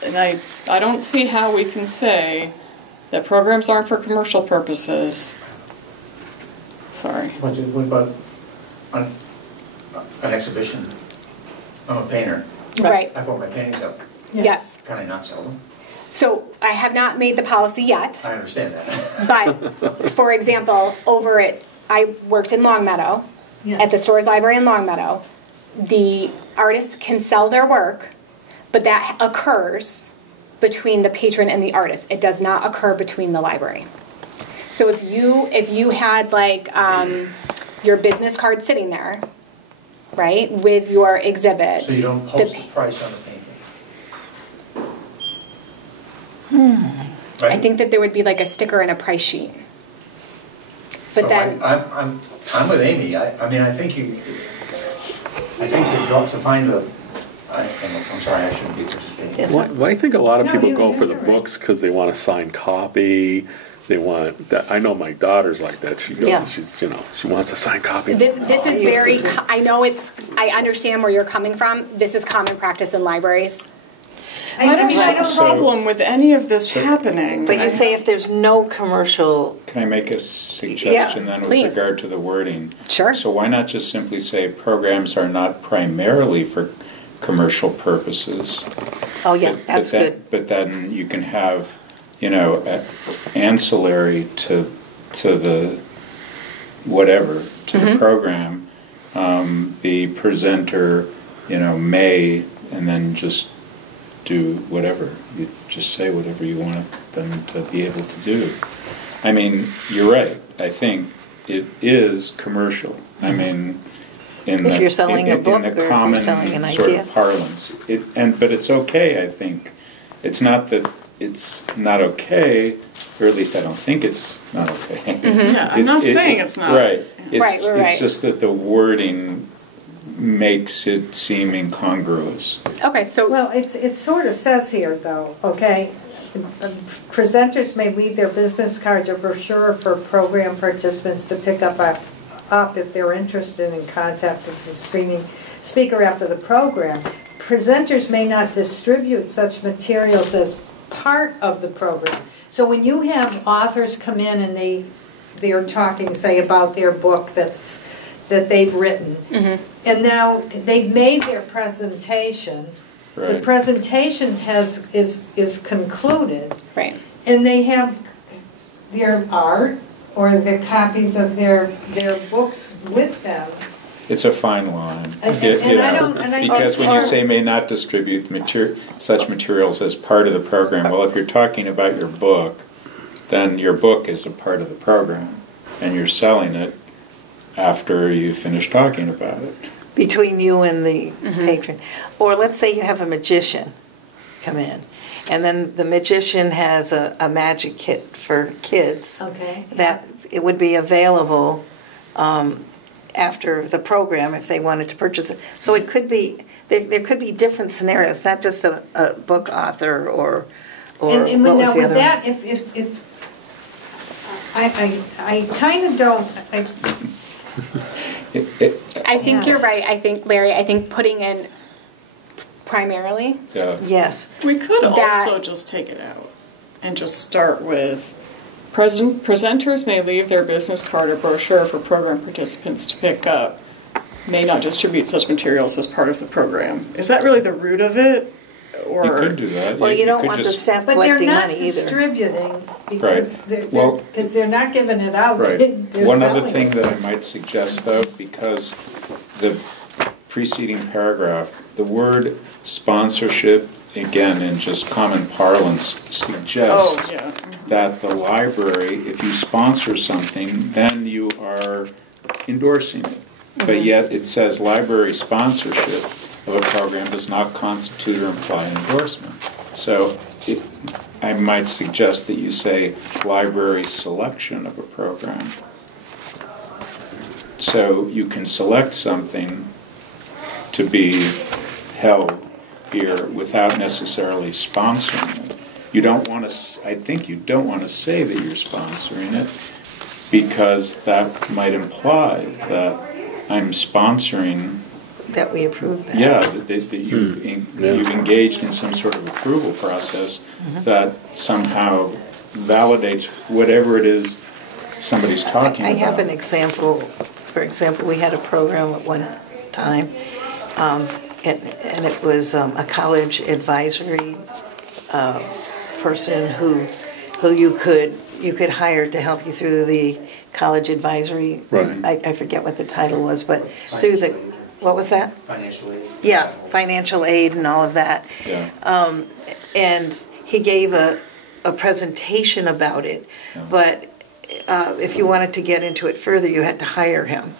and I don't see how we can say that programs aren't for commercial purposes. Sorry. What about an exhibition? I'm a painter. Right. I put my paintings up. Yes. Can I not sell them? So I have not made the policy yet. I understand that. But, for example, I worked in Longmeadow, Yeah. at the Stores Library in Longmeadow. The artists can sell their work, but that occurs between the patron and the artist. It does not occur between the library. So if you had your business card sitting there, right, with your exhibit. So you don't post the price on the painting? I Right? think that there would be like a sticker and a price sheet. But So then, I'm with Amy. I mean, I think to find the, I'm sorry, I shouldn't be participating. Yes, Well, sir. I think a lot of No, people go you're for the right. books because they want a signed copy. They want that. I know my daughter's like that. She goes, Yeah. she wants a signed copy. this is very, I know I understand where you're coming from. This is common practice in libraries. I don't mean, have a So- problem with any of this happening. But you say if there's no commercial, Can I make a suggestion then with please. regard to the wording? Sure. So why not just simply say programs are not primarily for commercial purposes? oh yeah, But- that's but then- good. But then you can have, ancillary to the whatever, to Mm-hmm. the program, the presenter, may, and then just do whatever. You just say whatever you want them to be able to do. I mean, you're right. I think it is commercial. I mean, If you're selling a book in or the if you're common selling an sort idea. of parlance. But it's okay. I think it's not that it's not okay, or at least I don't think it's not okay. Yeah, I'm not saying it's not. Right. It's, Right, right. It's just that the wording makes it seem incongruous. Okay, so Well, it sort of says here, though, okay? Presenters may leave their business cards or brochure for program participants to pick up if they're interested in contacting the speaker after the program. Presenters may not distribute such materials as part of the program. So when you have authors come in and they're talking, say, about their book that they've written, and now they've made their presentation. The Right. presentation is concluded, right. and they have their art or the copies of their books with them. It's a fine line. And I don't- and I- Because when you or- say may not distribute such materials as part of the program, well, if you're talking about your book, then your book is a part of the program, and you're selling it after you finish talking about it. Between you and the patron. Or let's say you have a magician come in, And then the magician has a magic kit for kids. Okay. That it would be available after the program if they wanted to purchase it. So it could be, there could be different scenarios, not just a book author or And what was now the with other that, if I kind of don't, I think you're right. I think, Larry, I think putting in primarily, Yeah. Yes. We could That- also just take it out and just start with presenters may leave their business card or brochure for program participants to pick up, may not distribute such materials as part of the program. Is that really the root of it? Or You could do that. Well, you don't could want the just- staff but they're collecting not money either. distributing because Right. they're, Well- because they're not giving it out. Right. They're One other selling thing it. that I might suggest, though, because the preceding paragraph, the word sponsorship, again, in just common parlance, suggests Oh, yeah. that the library, if you sponsor something, then you are endorsing it. But yet it says library sponsorship of a program does not constitute or imply endorsement. So I might suggest that you say library selection of a program. So you can select something to be held here without necessarily sponsoring it. You don't want to, I think you don't want to say that you're sponsoring it because that might imply that I'm sponsoring, That we approve that. yeah, that you've engaged in some sort of approval process that somehow validates whatever it is somebody's talking I about. have an example. For example, we had a program at one time, and it was a college advisory person who you could hire to help you through the college advisory. Right. I forget what the title was, but through the, what was that? Financial aid. Yeah, financial aid and all of that. Yeah. And he gave a presentation about it, but if you wanted to get into it further, you had to hire him.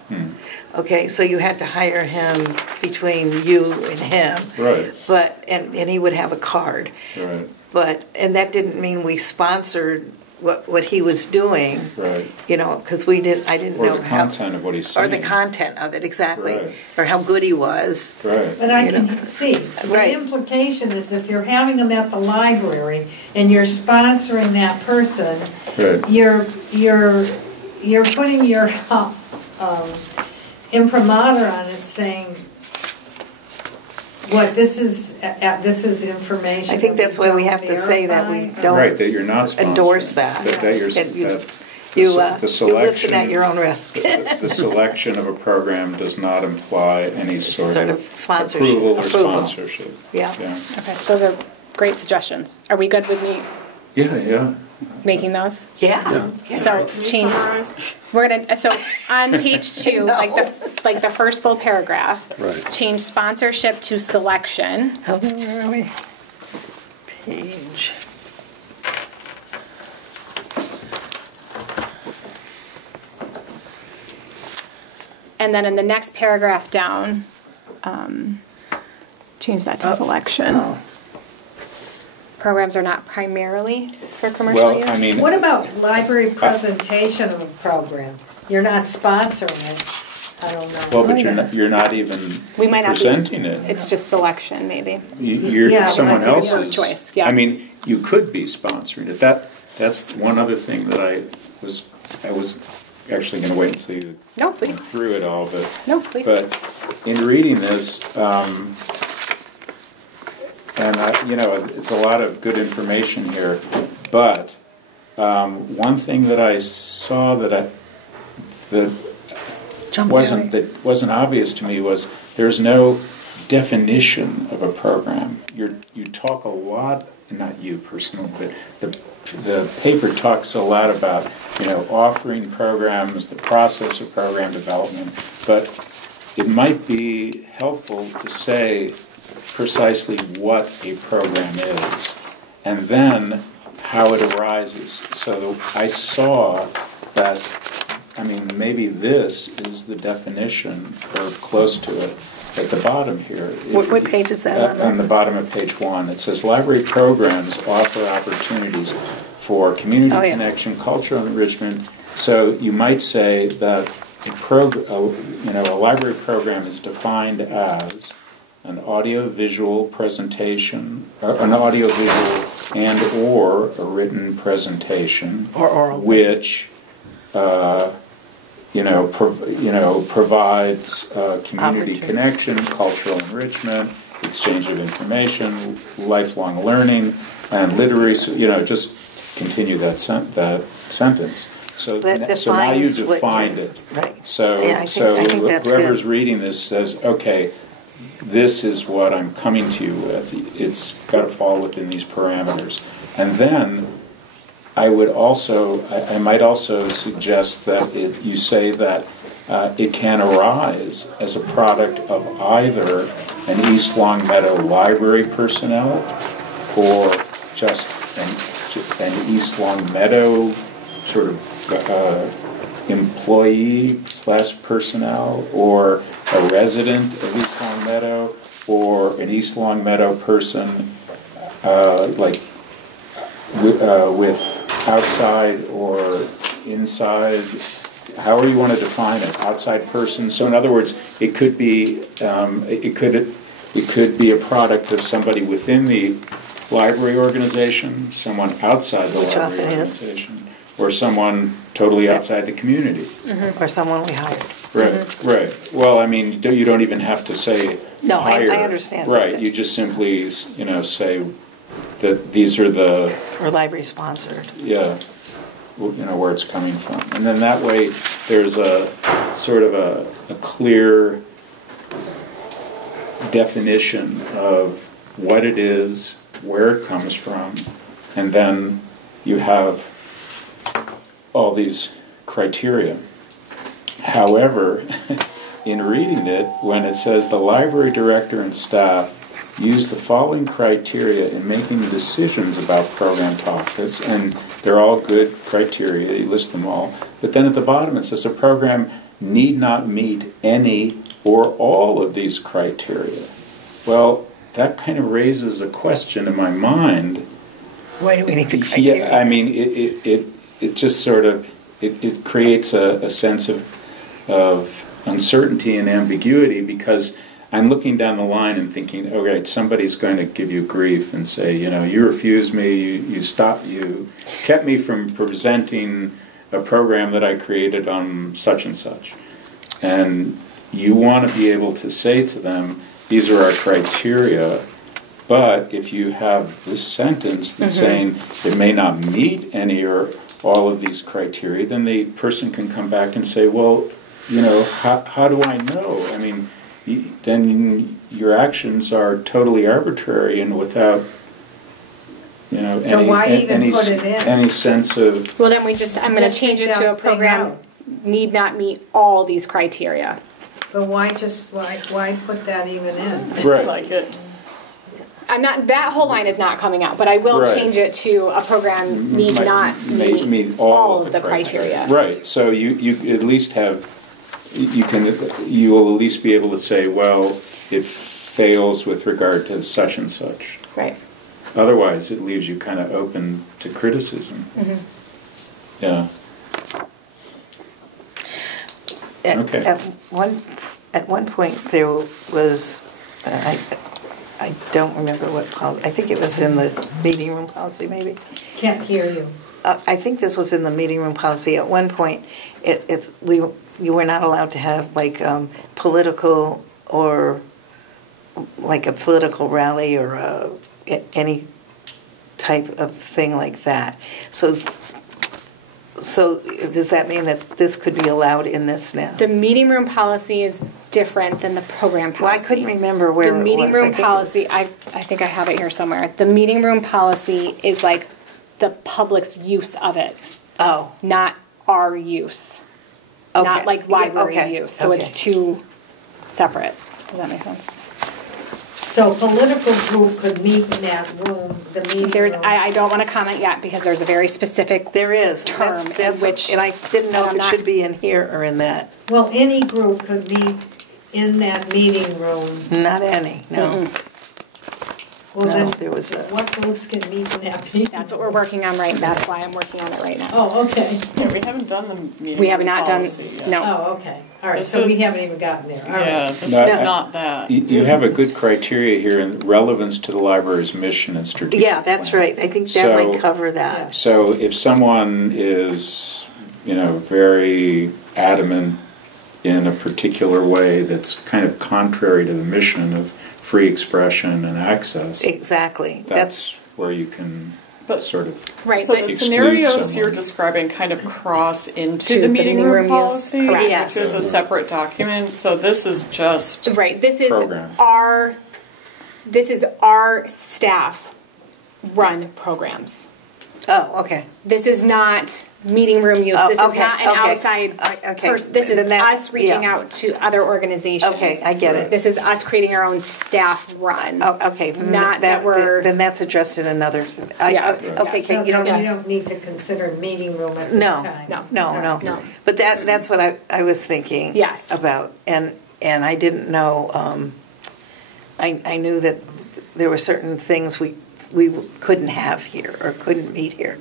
Okay, so you had to hire him between you and him. Right. But and he would have a card. Right. And that didn't mean we sponsored what he was doing. Right. You know, because I didn't Or know the how. content of what he's Or saying. the content of it, exactly. Right. Or how good he was. Right. But I You can know. see, Right. the implication is if you're having them at the library and you're sponsoring that person, Right. you're putting your imprimatur on it saying, what, this is information. I think that that's why we have to say that we don't Right, that you're not sponsoring. endorse that. That you're, And you that you the listen selection- at your own risk. The selection of a program does not imply any sort Sort of of sponsorship. approval or Approval. sponsorship. Yeah. okay, those are great suggestions. Are we good with me Yeah. making those? Yeah. So change. We're gonna. So on page 2, No. like the first full paragraph, Right. change sponsorship to selection. Where are we? Page. And then in the next paragraph down, change that to selection. Oh. Programs are not primarily for commercial Well, use. I mean, What about library presentation of a program? You're not sponsoring it, I don't know. well, but Oh, you're yeah. not, you're not even We might not be- presenting it. It's just selection, maybe. You're Yeah, someone that's a else's word choice, yeah. I mean, you could be sponsoring it. That's one other thing that I was actually going to wait until you No, went please. through it all, but No, please. But in reading this, and it's a lot of good information here, but one thing that I saw that Jump wasn't down. that wasn't obvious to me was there's no definition of a program. You talk a lot, not you personally, but the paper talks a lot about offering programs, the process of program development, but it might be helpful to say precisely what a program is and then how it arises. So I saw that, maybe this is the definition or close to it at the bottom here. What page is that on? On the bottom of page 1, it says library programs offer opportunities for community Oh, yeah. connection, cultural enrichment. So you might say that a library program is defined as an audio-visual presentation, an audio-visual and/or a written presentation, Or oral which provides community Opportunities. connection, cultural enrichment, exchange of information, lifelong learning, and literacy. Just continue that sentence. So now you defines what defined you're- it. right. So Yeah, I think that's whoever's good. reading this says, okay, this is what I'm coming to you with. It's got to fall within these parameters. And then I might also suggest that you say that it can arise as a product of either an East Long Meadow library personnel or just an East Long Meadow sort of employee / personnel, or a resident of East Long Meadow, or an East Long Meadow person with outside or inside, however you want to define it, outside person. So in other words, it could be a product of somebody within the library organization, someone outside the Which library often is. organization, or someone totally outside the community. Or someone we hired. Right, right. Well, I mean, you don't even have to say No, I hire. understand. Right, you just simply, say that these are the, Or library sponsored. where it's coming from. And then that way, there's a sort of a clear definition of what it is, where it comes from, and then you have all these criteria. However, in reading it, when it says the library director and staff use the following criteria in making decisions about program topics, and they're all good criteria, you list them all, but then at the bottom it says a program need not meet any or all of these criteria. Well, that kind of raises a question in my mind. Why do we need the criteria? Yeah, I mean, it just sort of, it creates a sense of uncertainty and ambiguity, because I'm looking down the line and thinking, okay, somebody's going to give you grief and say, you refused me, you kept me from presenting a program that I created on such and such. And you want to be able to say to them, these are our criteria, but if you have this sentence that's saying it may not meet any or all of these criteria, then the person can come back and say, well, how do I know? I mean, then your actions are totally arbitrary and without, So why even put it in? any sense of. Well, then I'm going to Just change take it to that a thing program out. need not meet all these criteria. But why put that even in? I Right. like it. That whole line is not coming out, but I will Right. change it to a program need not meet all of the criteria. Right. So you at least have, you will at least be able to say, well, it fails with regard to such and such. Right. Otherwise, it leaves you kind of open to criticism. Yeah. Okay. At one point, there was, I don't remember what policy, I think it was in the meeting room policy, maybe. Can't hear you. I think this was in the meeting room policy. At one point, you were not allowed to have political or like a political rally or any type of thing like that. So does that mean that this could be allowed in this now? The meeting room policy is different than the program policy. Well, I couldn't remember where it was. The meeting room I think it policy, was- I think I have it here somewhere. The meeting room policy is like the public's use of it, Oh, not our use. okay. Not like Yeah, library okay, use. So it's okay. two separate. Does that make sense? So a political group could meet in that room, the meeting room. I don't want to comment yet because there's a very specific There is. term That's in which, and I didn't know and if I'm it not- should be in here or in that. Well, any group could meet in that meeting room. Not any, no. Well, No, then, there was a- what groups can meet in that meeting? That's what we're working on right now. That's why I'm working on it right now. Oh, okay. Yeah, we haven't done the meeting We have not done, policy yet. no. Oh, okay. All right, This so we is- haven't even gotten there. All right. Yeah, this No, is I- not that. You have a good criteria here in relevance to the library's mission and strategic Yeah, that's plan. right. I think that So- might cover that. So if someone is, very adamant in a particular way that's kind of contrary to the mission of free expression and access, Exactly. that's where you can But- sort of Right. So the exclude scenarios someone. you're describing kind of cross into To the the meeting meeting room room use. policy, Correct. Yes. which is a separate document. So this is just Right, this is Program. our staff run programs. Oh, okay. This is not meeting room use. Oh, This is okay, not an okay. outside Okay. person. This is Then that- us reaching yeah. out to other organizations. Okay, I get it. This is us creating our own staff run. Oh, okay. Then Not that we're- Then that's addressed in another. Yeah. Okay, So you don't. then we don't need to consider meeting room at this No, time. No. But that's what I was thinking. Yes. About, and I didn't know. I knew that there were certain things we couldn't have here or couldn't meet here.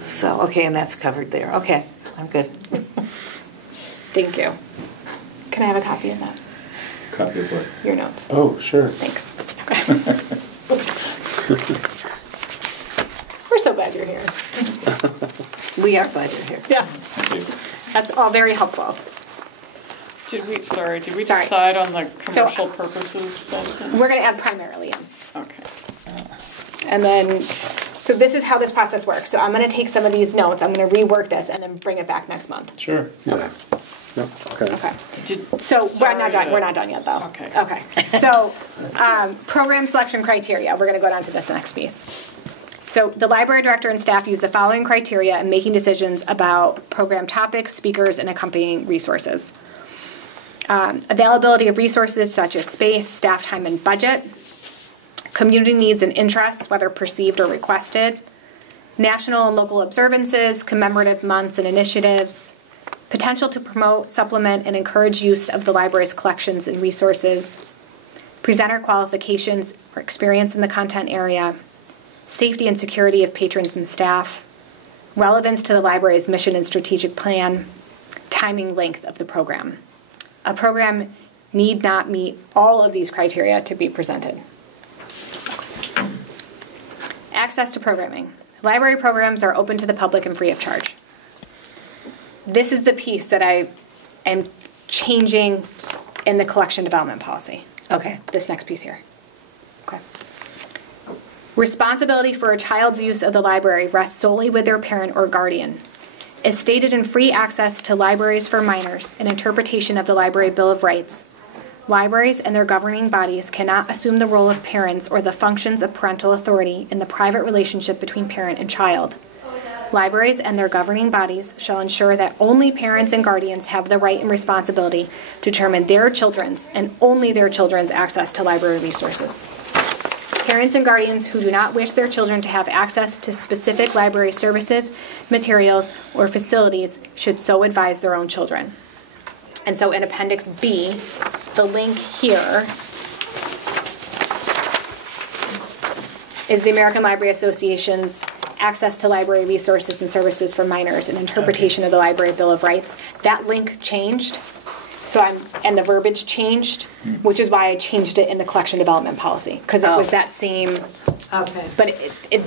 So okay, and that's covered there. Okay, I'm good. Thank you. Can I have a copy of that? copy of what? Your notes. Oh, sure. Thanks. Okay. We're so glad you're here. We are glad you're here. Yeah, Thank you. that's all very helpful. did we Sorry. decide on the commercial purposes sentence? We're going to add primarily in. Okay. And then, so this is how this process works. So I'm going to take some of these notes, I'm going to rework this, and then bring it back next month. Sure. Yeah. Yep, okay. Okay. Did- So we're sorry not done. to- We're not done yet, though. Okay. Okay. So, program selection criteria. We're going to go down to this next piece. So the library director and staff use the following criteria in making decisions about program topics, speakers, and accompanying resources. Availability of resources such as space, staff time, and budget. Community needs and interests, whether perceived or requested. National and local observances, commemorative months and initiatives. Potential to promote, supplement, and encourage use of the library's collections and resources. Presenter qualifications or experience in the content area. Safety and security of patrons and staff. Relevance to the library's mission and strategic plan. Timing length of the program. A program need not meet all of these criteria to be presented. Access to programming. Library programs are open to the public and free of charge. This is the piece that I am changing in the collection development policy. Okay. This next piece here. Okay. Responsibility for a child's use of the library rests solely with their parent or guardian. As stated in Free Access to Libraries for Minors, an interpretation of the Library Bill of Rights, libraries and their governing bodies cannot assume the role of parents or the functions of parental authority in the private relationship between parent and child. Libraries and their governing bodies shall ensure that only parents and guardians have the right and responsibility to determine their children's and only their children's access to library resources. Parents and guardians who do not wish their children to have access to specific library services, materials, or facilities should so advise their own children. And so in Appendix B, the link here is the American Library Association's Access to Library Resources and Services for Minors, an interpretation of the Library Bill of Rights. That link changed, and the verbiage changed, which is why I changed it in the collection development policy, because it was that same, Okay. but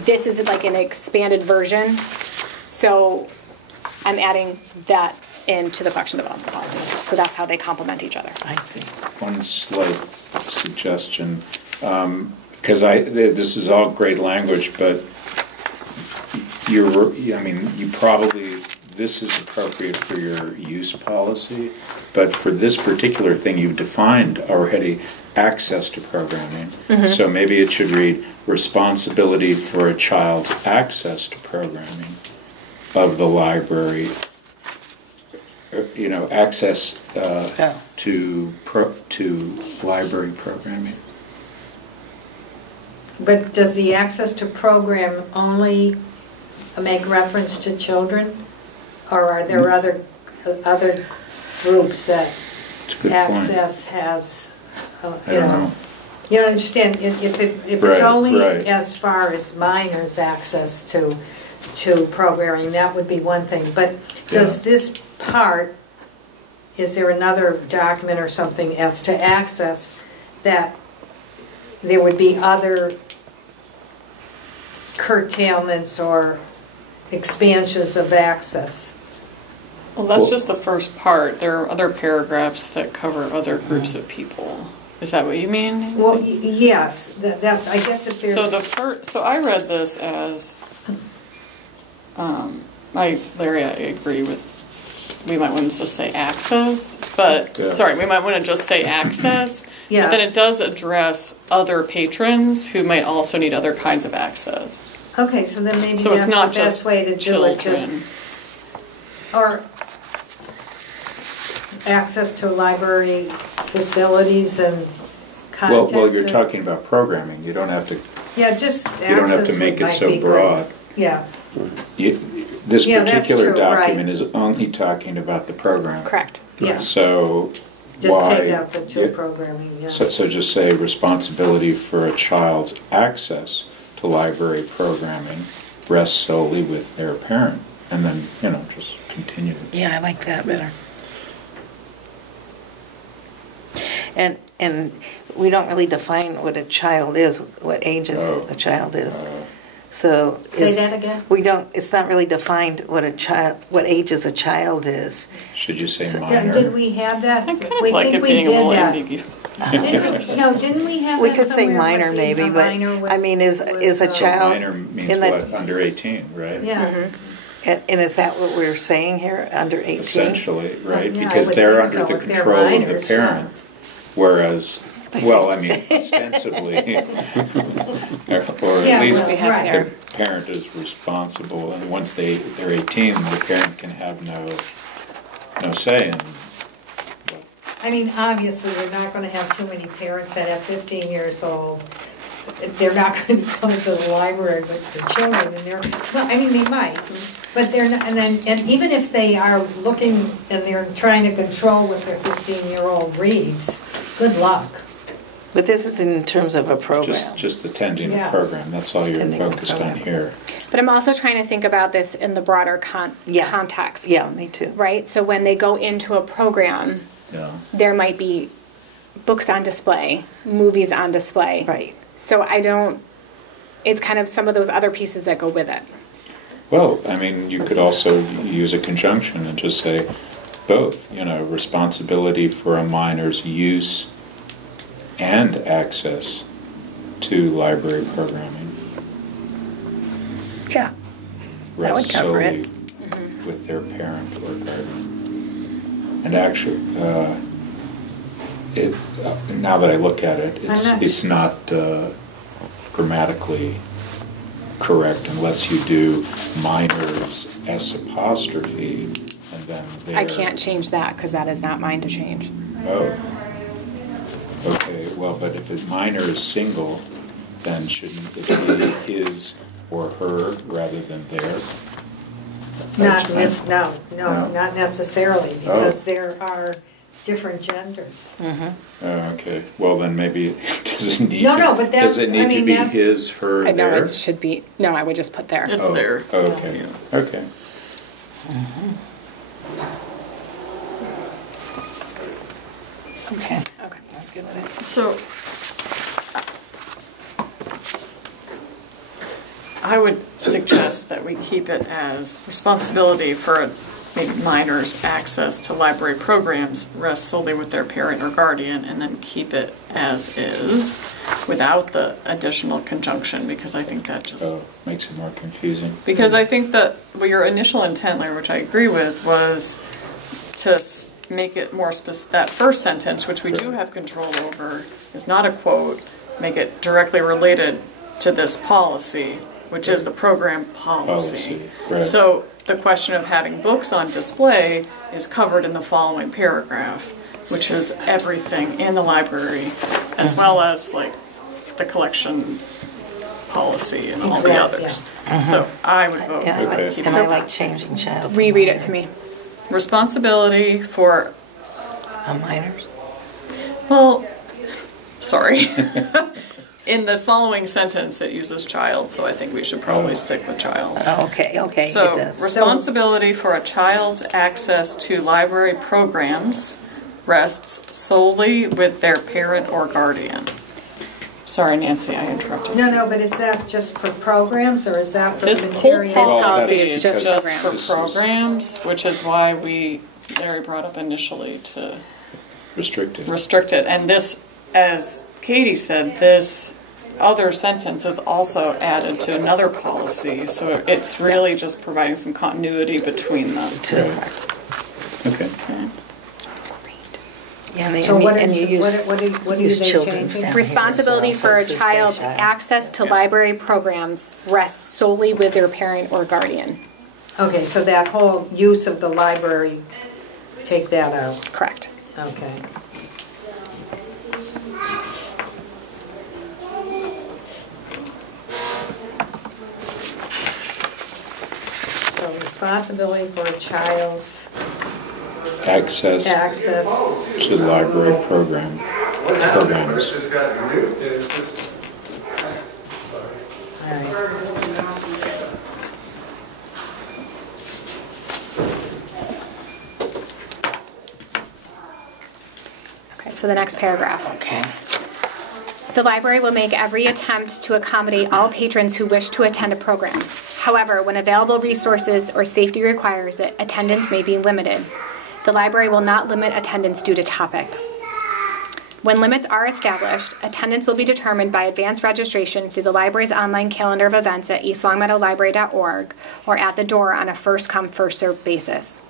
this is like an expanded version, so I'm adding that into the collection development policy. So that's how they complement each other. I see. One slight suggestion, because this is all great language, but you probably, this is appropriate for your use policy, but for this particular thing, you've defined already access to programming. So maybe it should read responsibility for a child's access to programming of the library. Access to library programming. But does the access to program only make reference to children? Or are there other groups that It's a good point. access has, I don't know. You don't understand, if Right, it's only right. as far as minors' access to programming, that would be one thing. But does Yeah. this part, is there another document or something as to access that there would be other curtailments or expansions of access? Well, that's Well- just the first part. There are other paragraphs that cover other groups of people. Is that what you mean? Well, yes, that's, I guess if there's. So I read this as, Larry, I agree with, we might want to just say access, but, Yeah. sorry, we might want to just say access. Yeah. But then it does address other patrons who might also need other kinds of access. Okay, so then maybe So that's it's the not best just way to do it, just, children. or access to library facilities and contents. Well, you're and- talking about programming. You don't have to. Yeah, just access You don't have to make it might so be good. broad. Yeah, This Yeah, that's particular true, right. document is only talking about the program. Correct. yeah, So just why? take out the yeah, two programming, yeah. So just say responsibility for a child's access to library programming rests solely with their parent, and then just continue. Yeah, I like that better. And we don't really define what a child is, what ages Oh. a child is. So Say that again? We don't. It's not really defined what what ages a child is. Should you say So- minor? Did we have that? I kind We of like think it we being a did little that. ambiguous. Didn't we have We that could say somewhere, minor like maybe, a but minor with- I mean, is a with, child Minor means in the- what? Under 18, right? Yeah. And is that what we're saying here? Under 18. Essentially, right? Yeah, I Because would they're think under so, the if they're control of minors, the parent. Whereas, well, I mean, ostensibly, or Yeah, at least well, have right. there. the parent is responsible, and once they're 18, the parent can have no say in what. I mean, obviously, we're not going to have too many parents that have 15 years old. They're not going to be going to the library with their children, and well, I mean, they might, but they're not. And even if they are looking and they're trying to control what their 15-year-old reads, good luck. But this is in terms of a program. Just attending Yeah. a program, that's all you're Attending a focused on program. here. But I'm also trying to think about this in the broader Yeah. context. Yeah, me too. Right? So when they go into a program, Yeah. there might be books on display, movies on display. Right. So it's kind of some of those other pieces that go with it. Well, I mean, you could also use a conjunction and just say both, responsibility for a minor's use and access to library programming. Yeah. That would Rests cover solely it. with their parent or guardian. And actually, now that I look at it, it's not grammatically correct unless you do minors S apostrophe and then their. I can't change that because that is not mine to change. Oh. Okay, well, but if a minor is single, then shouldn't it be his or her rather than their? Not No? not necessarily, because there are different genders. Oh, okay, well, then maybe, does it need No, to? no, but that's- Does it I need to mean, be that- his, her, I know their? it should be, no, I would just put there. It's Oh, there. okay, okay. Okay. Okay. I'm good with it. So I would suggest that we keep it as responsibility for maybe minors' access to library programs rests solely with their parent or guardian, and then keep it as is without the additional conjunction, because I think that just... Oh, makes it more confusing. Because I think that your initial intent, Larry, which I agree with, was to make it more specific. That first sentence, which we do have control over, is not a quote. Make it directly related to this policy, which is the program policy. Right. So the question of having books on display is covered in the following paragraph, which is everything in the library, as well as like the collection policy and all the Exactly, others. So I would vote. Yeah, we would Okay. keep and it. I like changing child. Reread it to me. Responsibility for On minors? Well, sorry. In the following sentence, it uses child, so I think we should probably stick with child. Oh, okay, it So, does. responsibility for a child's access to library programs rests solely with their parent or guardian. Sorry, Nancy, I interrupted. No, but is that just for programs, or is that for This whole material? policy that's is because just for this is- programs, which is why Larry brought up initially to Restricted. restrict it. And this, as Katie said, this other sentence is also added to another policy, so it's really just providing some continuity between them. Okay. Yeah, and, So what are and you use, what are use they children's changing? down here as Responsibility well, so for a it's just child's that child. access to library programs rests solely with their parent or guardian. Okay, so that whole use of the library, take that out. Correct. Okay. So responsibility for a child's Access access. to library programs. All right. Okay, so the next paragraph. Okay. The library will make every attempt to accommodate all patrons who wish to attend a program. However, when available resources or safety requires it, attendance may be limited. The library will not limit attendance due to topic. When limits are established, attendance will be determined by advance registration through the library's online calendar of events at eastlongmeadowlibrary.org or at the door on a first-come, first-served basis.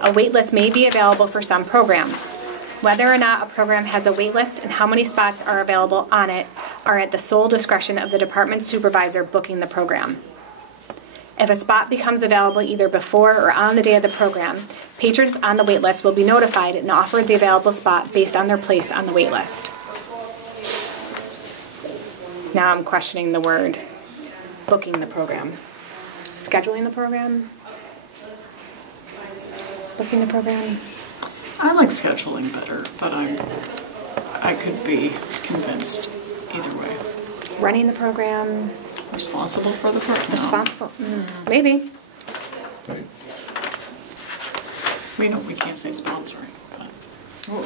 A waitlist may be available for some programs. Whether or not a program has a waitlist and how many spots are available on it are at the sole discretion of the department supervisor booking the program. If a spot becomes available either before or on the day of the program, patrons on the waitlist will be notified and offered the available spot based on their place on the waitlist. Now I'm questioning the word booking the program. Scheduling the program? Booking the program? I like scheduling better, but I could be convinced either way. Running the program? Responsible for the program? Responsible? Maybe. We can't say sponsoring, but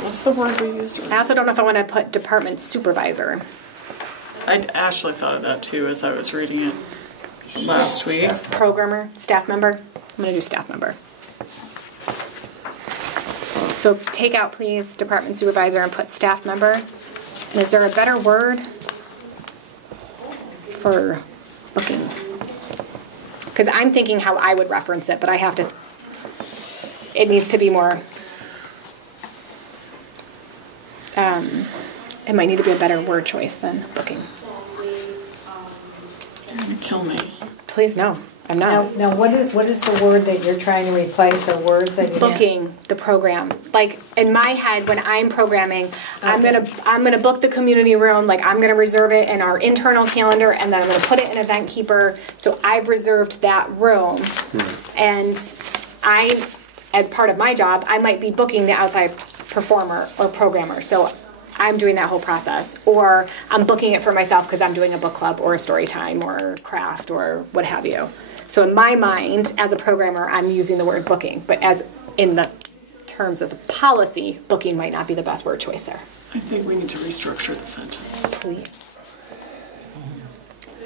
what's the word we used? I also don't know if I want to put department supervisor. I actually thought of that too as I was reading it last week. Programmer, staff member. I'm going to do staff member. So take out, please, department supervisor and put staff member. And is there a better word for booking? Because I'm thinking how I would reference it, but I have to, it needs to be more, it might need to be a better word choice than booking. You're gonna kill me. Please, no, I'm not. Now, what is the word that you're trying to replace, or words that you Booking the program. Like in my head, when I'm programming, I'm Okay. gonna book the community room. Like I'm gonna reserve it in our internal calendar, and then I'm gonna put it in Event Keeper. So I've reserved that room, and I, as part of my job, I might be booking the outside performer or programmer. So I'm doing that whole process, or I'm booking it for myself because I'm doing a book club or a story time or craft or what have you. So in my mind, as a programmer, I'm using the word booking, but as in the terms of the policy, booking might not be the best word choice there. I think we need to restructure the sentence. Please.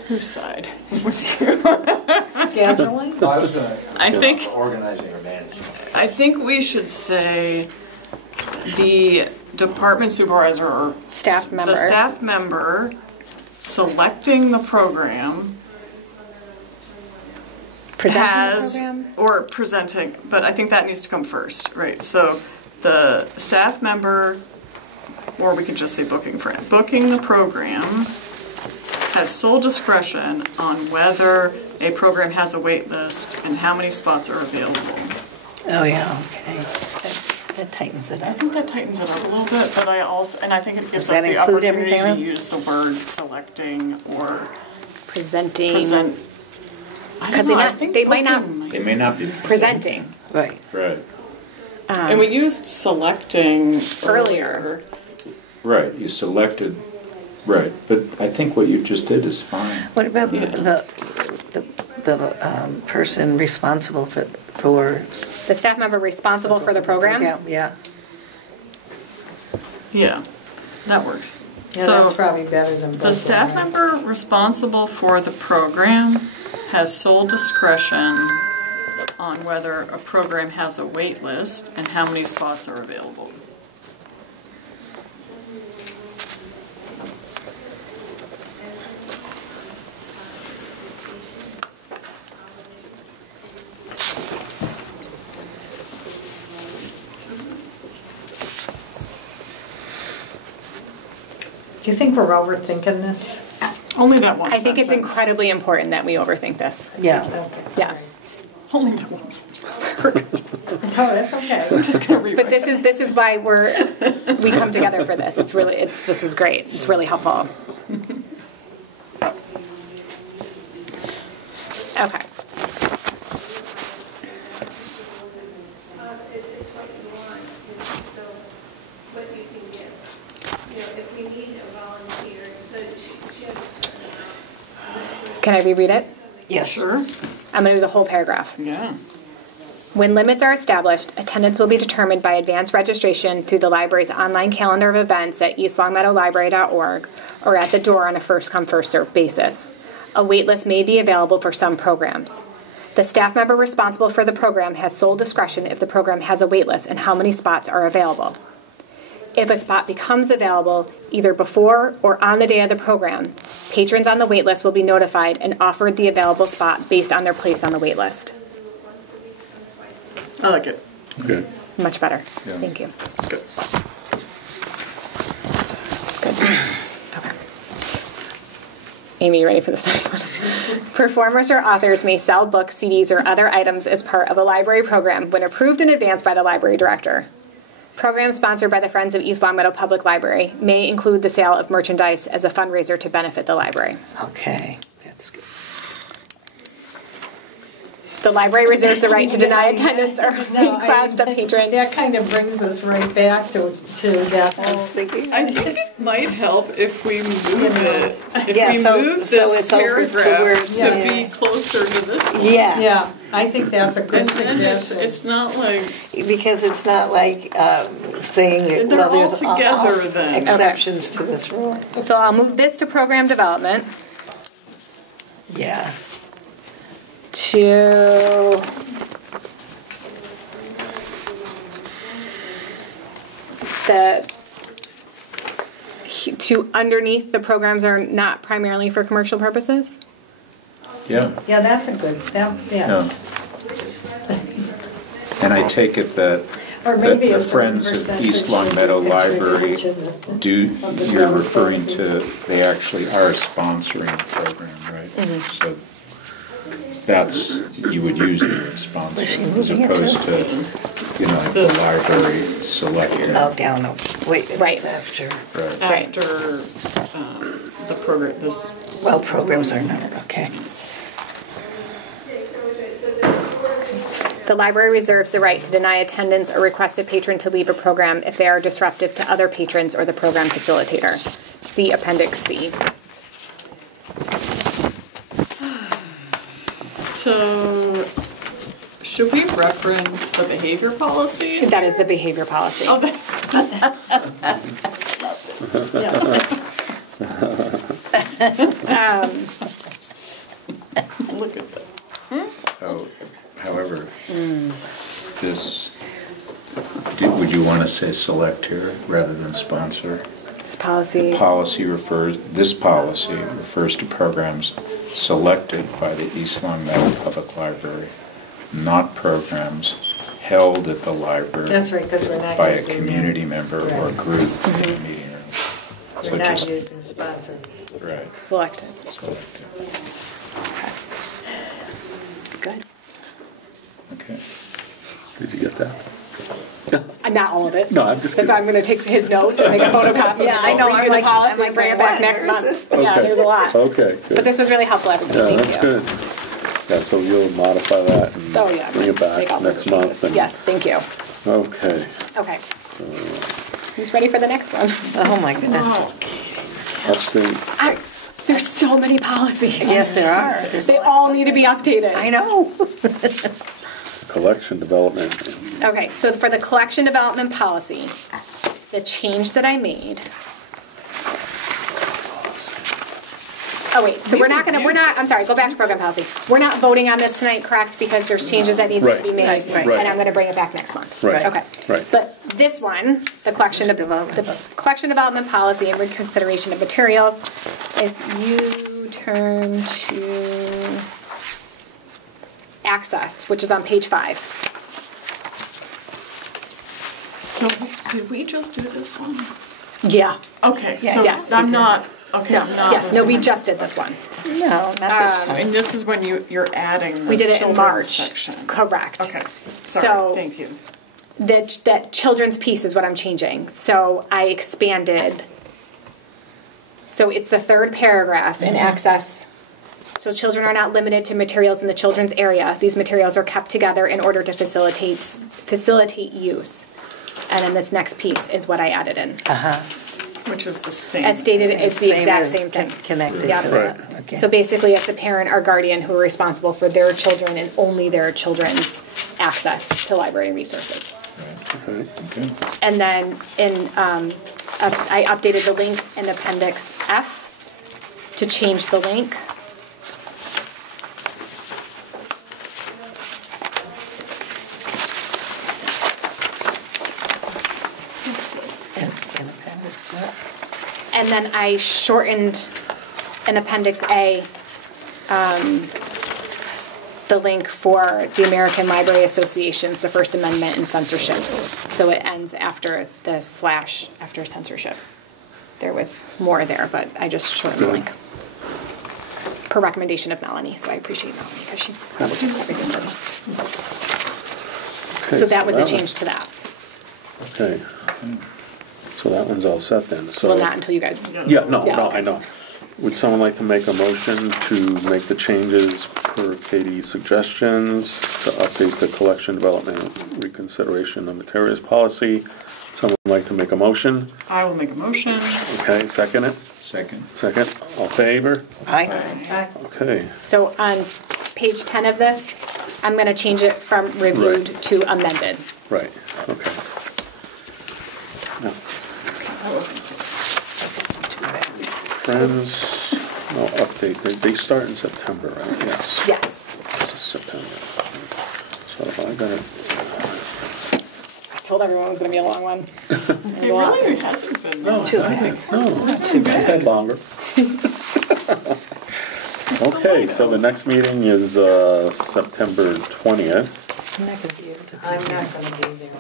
Whose side? Was you? scheduling? No, I was gonna. I think- Organizing or managing. I think we should say the department supervisor or Staff member. The staff member selecting the program Presenting has, the program? or presenting, but I think that needs to come first, right? So the staff member, or we could just say booking friend, booking the program has sole discretion on whether a program has a wait list and how many spots are available. Oh, yeah, okay. That tightens it I up. think that tightens it up a little bit, but I think it gives Does us that the include opportunity everything, to though? use the word selecting or Presenting. present. I 'Cause don't they know, I not- think they might not- booking They may not be. Presenting. Right. Right. And we used selecting Earlier. Right, you selected, right, but I think what you just did is fine. What about the person responsible for The staff member responsible for the program? Yeah. Yeah, that works. Yeah, So that's probably better than both. the staff of them. member responsible for the program has sole discretion on whether a program has a wait list and how many spots are available. Do you think we're overthinking this? Only that one I think it's sentence. incredibly important that we overthink this. Yeah. Okay. Yeah. Only that one sentence. Oh, that's okay. Just gonna rewrite But this is why we come together for this. This is great. It's really helpful. Okay. It's what you want, so what you can give. If we need a volunteer, so she has a certain amount. Can I reread it? Yes. Sure. I'm going to do the whole paragraph. Yeah. When limits are established, attendance will be determined by advance registration through the library's online calendar of events at eastlongmeadowlibrary.org or at the door on a first-come, first-served basis. A waitlist may be available for some programs. The staff member responsible for the program has sole discretion if the program has a waitlist and how many spots are available. If a spot becomes available either before or on the day of the program, patrons on the waitlist will be notified and offered the available spot based on their place on the waitlist. I like it. Good. Much better. Yeah. Thank you. It's good. Good. Okay. Amy, you ready for this next one? Performers or authors may sell books, CDs, or other items as part of a library program when approved in advance by the library director. Programs sponsored by the Friends of East Longmeadow Public Library may include the sale of merchandise as a fundraiser to benefit the library. Okay, that's good. The library reserves the right to deny attendance or request a patron. That kind of brings us right back to that I was whole. thinking. I think it might help if we move it. If Yeah, we so- move so this it's over to paragraph where to, it's- yeah. be closer to this one. Yeah. Yeah, I think that's a good And then suggestion. it's not like Because it's not like saying that, They're well, all there's together then. exceptions to this rule. So I'll move this to program development. Yeah. To underneath the programs are not primarily for commercial purposes. Yeah, Yeah, that's a good, yeah. yeah. And I take it that Or that maybe the a certain Friends of percentage East Longmeadow should be Library contributed do, of the you're sales referring proceeds. to, they actually are sponsoring the program, right? So that's, you would use the word sponsor Was she as moving it opposed too? to, the library selecting. Oh, down, no, wait, Right. that's after. Right. after the program, this. Well, programs are not, okay. The library reserves the right to deny attendance or request a patron to leave a program if they are disruptive to other patrons or the program facilitator. See Appendix C. So, should we reference the behavior policy? That is the behavior policy. Oh, that, look at that. Oh, however, this, would you want to say select here rather than sponsor? This policy. This policy refers to programs selected by the East Longmeadow Public Library, not programs held at the library. That's right, 'cause we're not by a using community that. member or Right. group in the meeting room. So We're not just- using sponsored. Right, Selected. selected. Good. Okay. Did you get that? Not all of it. No, I'm just That's why I'm kidding. going to take his notes and make a photocopy. Yeah, I know, Redo I'm the like- policy I'm like, and bring it back what? next Where's month. this? Yeah, Okay. there's a lot. Okay, But good. this was really helpful, everybody. Yeah, Thank that's you. good. Yeah, so you'll modify that and Oh, yeah. bring it back Make all sorts next of month. changes. and- Yes, thank you. Okay. Okay. Who's ready for the next one? Oh, my goodness. Update. There's so many policies. Yes, there are. They all need to be updated. I know. Collection development. Okay, so for the collection development policy, the change that I made. Oh wait, so I'm sorry, go back to program policy. We're not voting on this tonight, correct? Because there's changes that need to be made, Right. and I'm gonna bring it back next month. Right. Okay. Right. But this one, the collection development policy and reconsideration of materials, if you turn to access, which is on page 5. So did we just do this one? Yeah. Okay, Yeah, so yes, we I'm did. not, okay, I'm not. Yes, no, we just did this one. No, not this I time. mean, this is when you're adding the We did it in children's March. section. Correct. Okay, So- sorry, thank you. That children's piece is what I'm changing. So I expanded. So it's the third paragraph in access. So children are not limited to materials in the children's area. These materials are kept together in order to facilitate use. And then this next piece is what I added in. Which is the same. As stated, it's the exact as same thing. Connected Yep. to that. Okay. So basically, it's the parent or guardian who are responsible for their children and only their children's access to library resources. Okay. And then I updated the link in Appendix F to change the link. And appendix what? And then I shortened in Appendix A the link for the American Library Association's, the First Amendment and censorship. So it ends after the slash, after censorship. There was more there, but I just shortened the link. Per recommendation of Melanie, so I appreciate Melanie because she double checks everything for me. Okay, So that was the one- change to that. Okay. So that one's all set then. So Well, not until you guys. Yeah, no, Yeah. no, I know. Would someone like to make a motion to make the changes per Katie's suggestions to update the collection development reconsideration of materials policy? Someone like to make a motion? I will make a motion. Okay, second it? Second. Second, all favor? I, Okay, So on page 10 of this, I'm going to change it from reviewed to amended. right, okay. Now, That wasn't so. Friends, no update, they start in September, right? Yes. Yes. This is September. So I gotta, I told everyone it was going to be a long one. It really hasn't been. no, Too I think, no, not too I've bad. had longer. Okay, so the next meeting is September 20th. I'm not going to be able to be I'm there. not going to be there.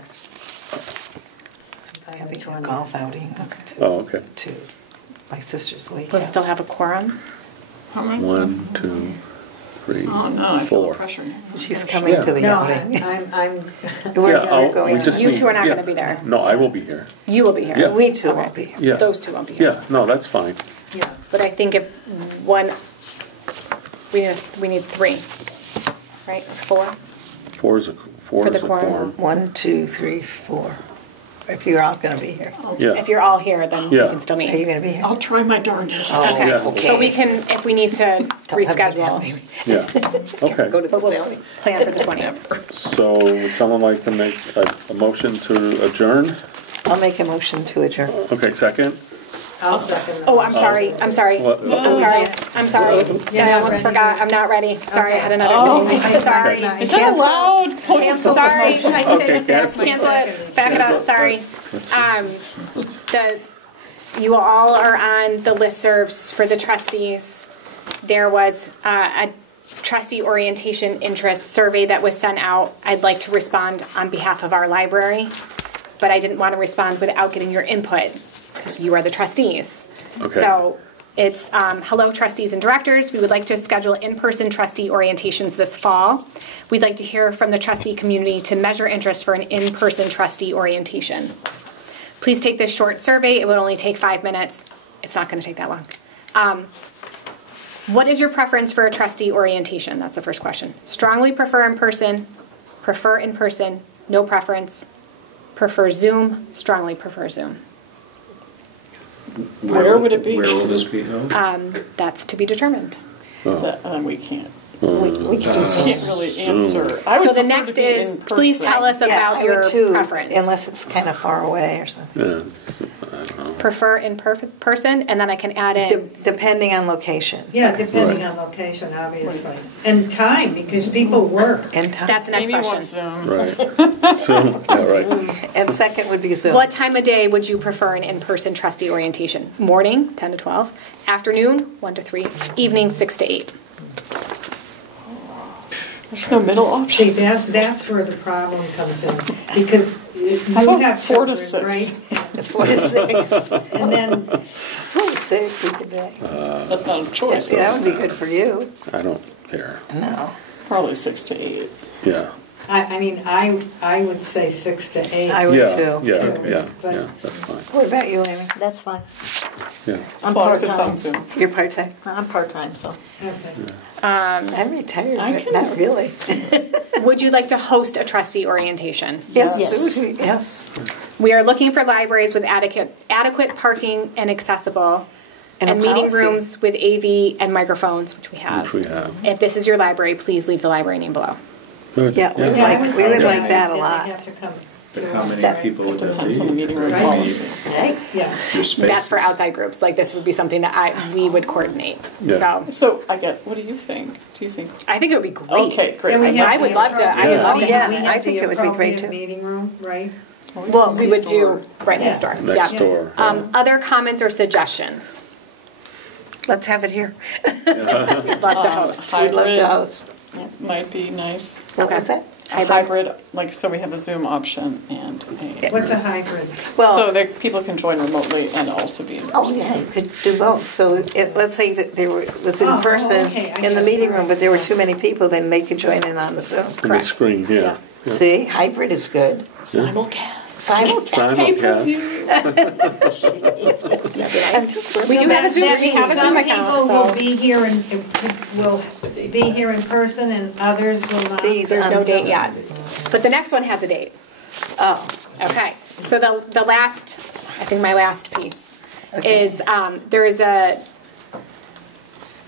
Having a golf outing Oh, okay. to my sister's lake We'll house. still have a quorum. How many? 1, 2, 3, Oh, no, I feel the 4. pressure. She's coming to the No, outing. I'm, We're Yeah, going we to. just You need- two are not yeah. gonna be there. No, I will be here. You will be here. Yeah. We two Okay. won't be here. Yeah. Those two won't be here. Yeah, no, that's fine. yeah. But I think if one, we need 3, right? 4? 4 is a For the quorum. quorum. 1, 2, 3, 4. If you're all going to be here. Yeah. If you're all here, then we Yeah. can still Are you meet. going to be here? I'll try my darndest. Okay. Yeah. But we can, if we need to Don't have me down, reschedule, maybe. Yeah, Go okay. to the but we'll outing. plan for the 20th. So would someone like to make a motion to adjourn? I'll make a motion to adjourn. Okay, second? I'll second that. Oh, I'm sorry. I'm sorry. What? I'm sorry. I'm sorry. You're I not almost ready forgot. yet? I'm not ready. Sorry, I had another Oh. meeting. I'm sorry. Okay. Is that Cancel. allowed? Cancel the Sorry. motion. I Okay, take it back. cancel. my Cancel second. it. Back it up. Sorry. Let's see. You all are on the listservs for the trustees. There was a trustee orientation interest survey that was sent out. I'd like to respond on behalf of our library, but I didn't want to respond without getting your input because you are the trustees. Okay. So it's, hello trustees and directors. We would like to schedule in-person trustee orientations this fall. We'd like to hear from the trustee community to measure interest for an in-person trustee orientation. Please take this short survey. It would only take 5 minutes. It's not going to take that long. What is your preference for a trustee orientation? That's the first question. Strongly prefer in person, no preference, prefer Zoom, strongly prefer Zoom. Where would it be? Where will this be held? That's to be determined. We can't. We can just, Can't really answer. I would So the prefer next to be is, in please person. tell us yeah, about I your would too, preference. unless it's kind of far away or something. Yeah, I don't know. Prefer in person, and then I can add in. Depending on location. Yeah, depending Right. on location, obviously. And time, because people work. And time. That's the next Amy question. wants Zoom. Right. So, yeah, right. And second would be Zoom. What time of day would you prefer an in-person trustee orientation? Morning, 10 to 12. Afternoon, 1 to 3. Evening, 6 to 8. There's no middle option. See, that's where the problem comes in, because you about have 4 to children, 6? right? 4 to 6. And then, 4 to 6 we could do. That's not a choice. Yeah, that would be good for you. I don't care. No. Probably 6 to 8. Yeah. I mean, I would say 6 to 8. I would Yeah, too. yeah, But- yeah, that's fine. What about you, Amy? That's fine. Yeah. As long as it's part-time. on Zoom. You're part-time? I'm part-time, so. Okay. I'm retired, I but can- not really. Would you like to host a trustee orientation? Yes, Yes. yes. We are looking for libraries with adequate parking and accessible, And a meeting policy. rooms with AV and microphones, which we have. Which we have. If this is your library, please leave the library name below. Good. Yeah, we would Yeah, I like, would we would say like that a they lot. have to come But to how us, many right? people would that be? Depends on the meeting room Right. policy. Right? Yeah. Your spaces. That's for outside groups. Like this would be something that we would coordinate. Yeah. So So what do you think? Do you think? I think it would be great. Okay, great. And we have I would the love to- I would love to appropriate- have we that. have I think the it would be great, appropriate too. Meeting room, right? Well, we would do right next door. Next Yeah. door. Other comments or suggestions? Let's have it here. We'd love to host. We'd love Hybrid to host. might be nice. What Okay. was that? A hybrid, like, so we have a Zoom option and a. What's a hybrid? So Well, that people can join remotely and also be in person. oh yeah, you could do both. So let's say that was in Oh, person okay, I in the see. meeting room, but there were too many people, then they could join in on the Zoom. On the Correct. screen, yeah. See, hybrid is good. Simulcast. Simulcast. Simulcast. I'm just We do listening. have a Zoom. We have a Zoom Some account. people So will be here and will be here in person and others will not. These there's no on date Zoom. yet. But the next one has a date. Oh, Okay. So the last, I think my last piece Okay. is there is a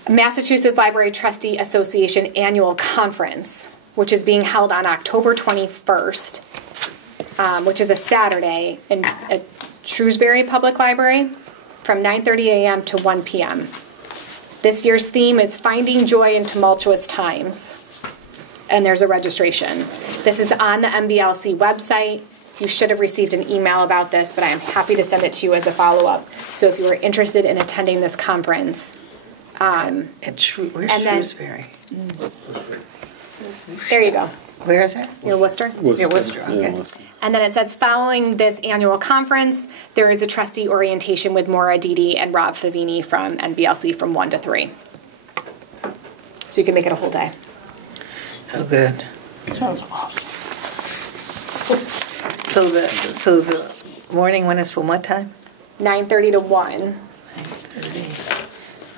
Massachusetts Library Trustee Association annual conference, which is being held on October 21st, which is a Saturday at Shrewsbury Public Library from 9:30 a.m. to 1 p.m. This year's theme is Finding Joy in Tumultuous Times, and there's a registration. This is on the MBLC website. You should have received an email about this, but I am happy to send it to you as a follow-up. So if you are interested in attending this conference, where's And then- Shrewsbury? there you go. Where is it? Your Worcester. Yeah, Worcester, okay. Worcester. And then it says, following this annual conference, there is a trustee orientation with Maura Didi and Rob Favini from NBLC from 1 to 3. So you can make it a whole day. Oh, good. Sounds awesome. So the morning one is from what time? 9:30 to 1. 9:30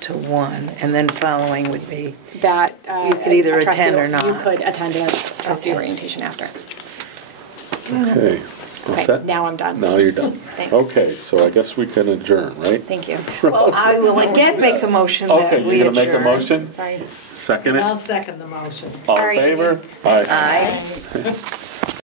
to 1, and then following would be, That You could either a trustee- attend or not. You could attend a trustee Okay. orientation after. Okay. All Okay, set? now I'm done. Now you're done. Thanks. Okay, so I guess we can adjourn, right? Thank you. well, I will again make the motion that Okay, we you're gonna make a adjourn. motion? Sorry. Second it? I'll second the motion. All in Sorry, favor? Aye. Aye.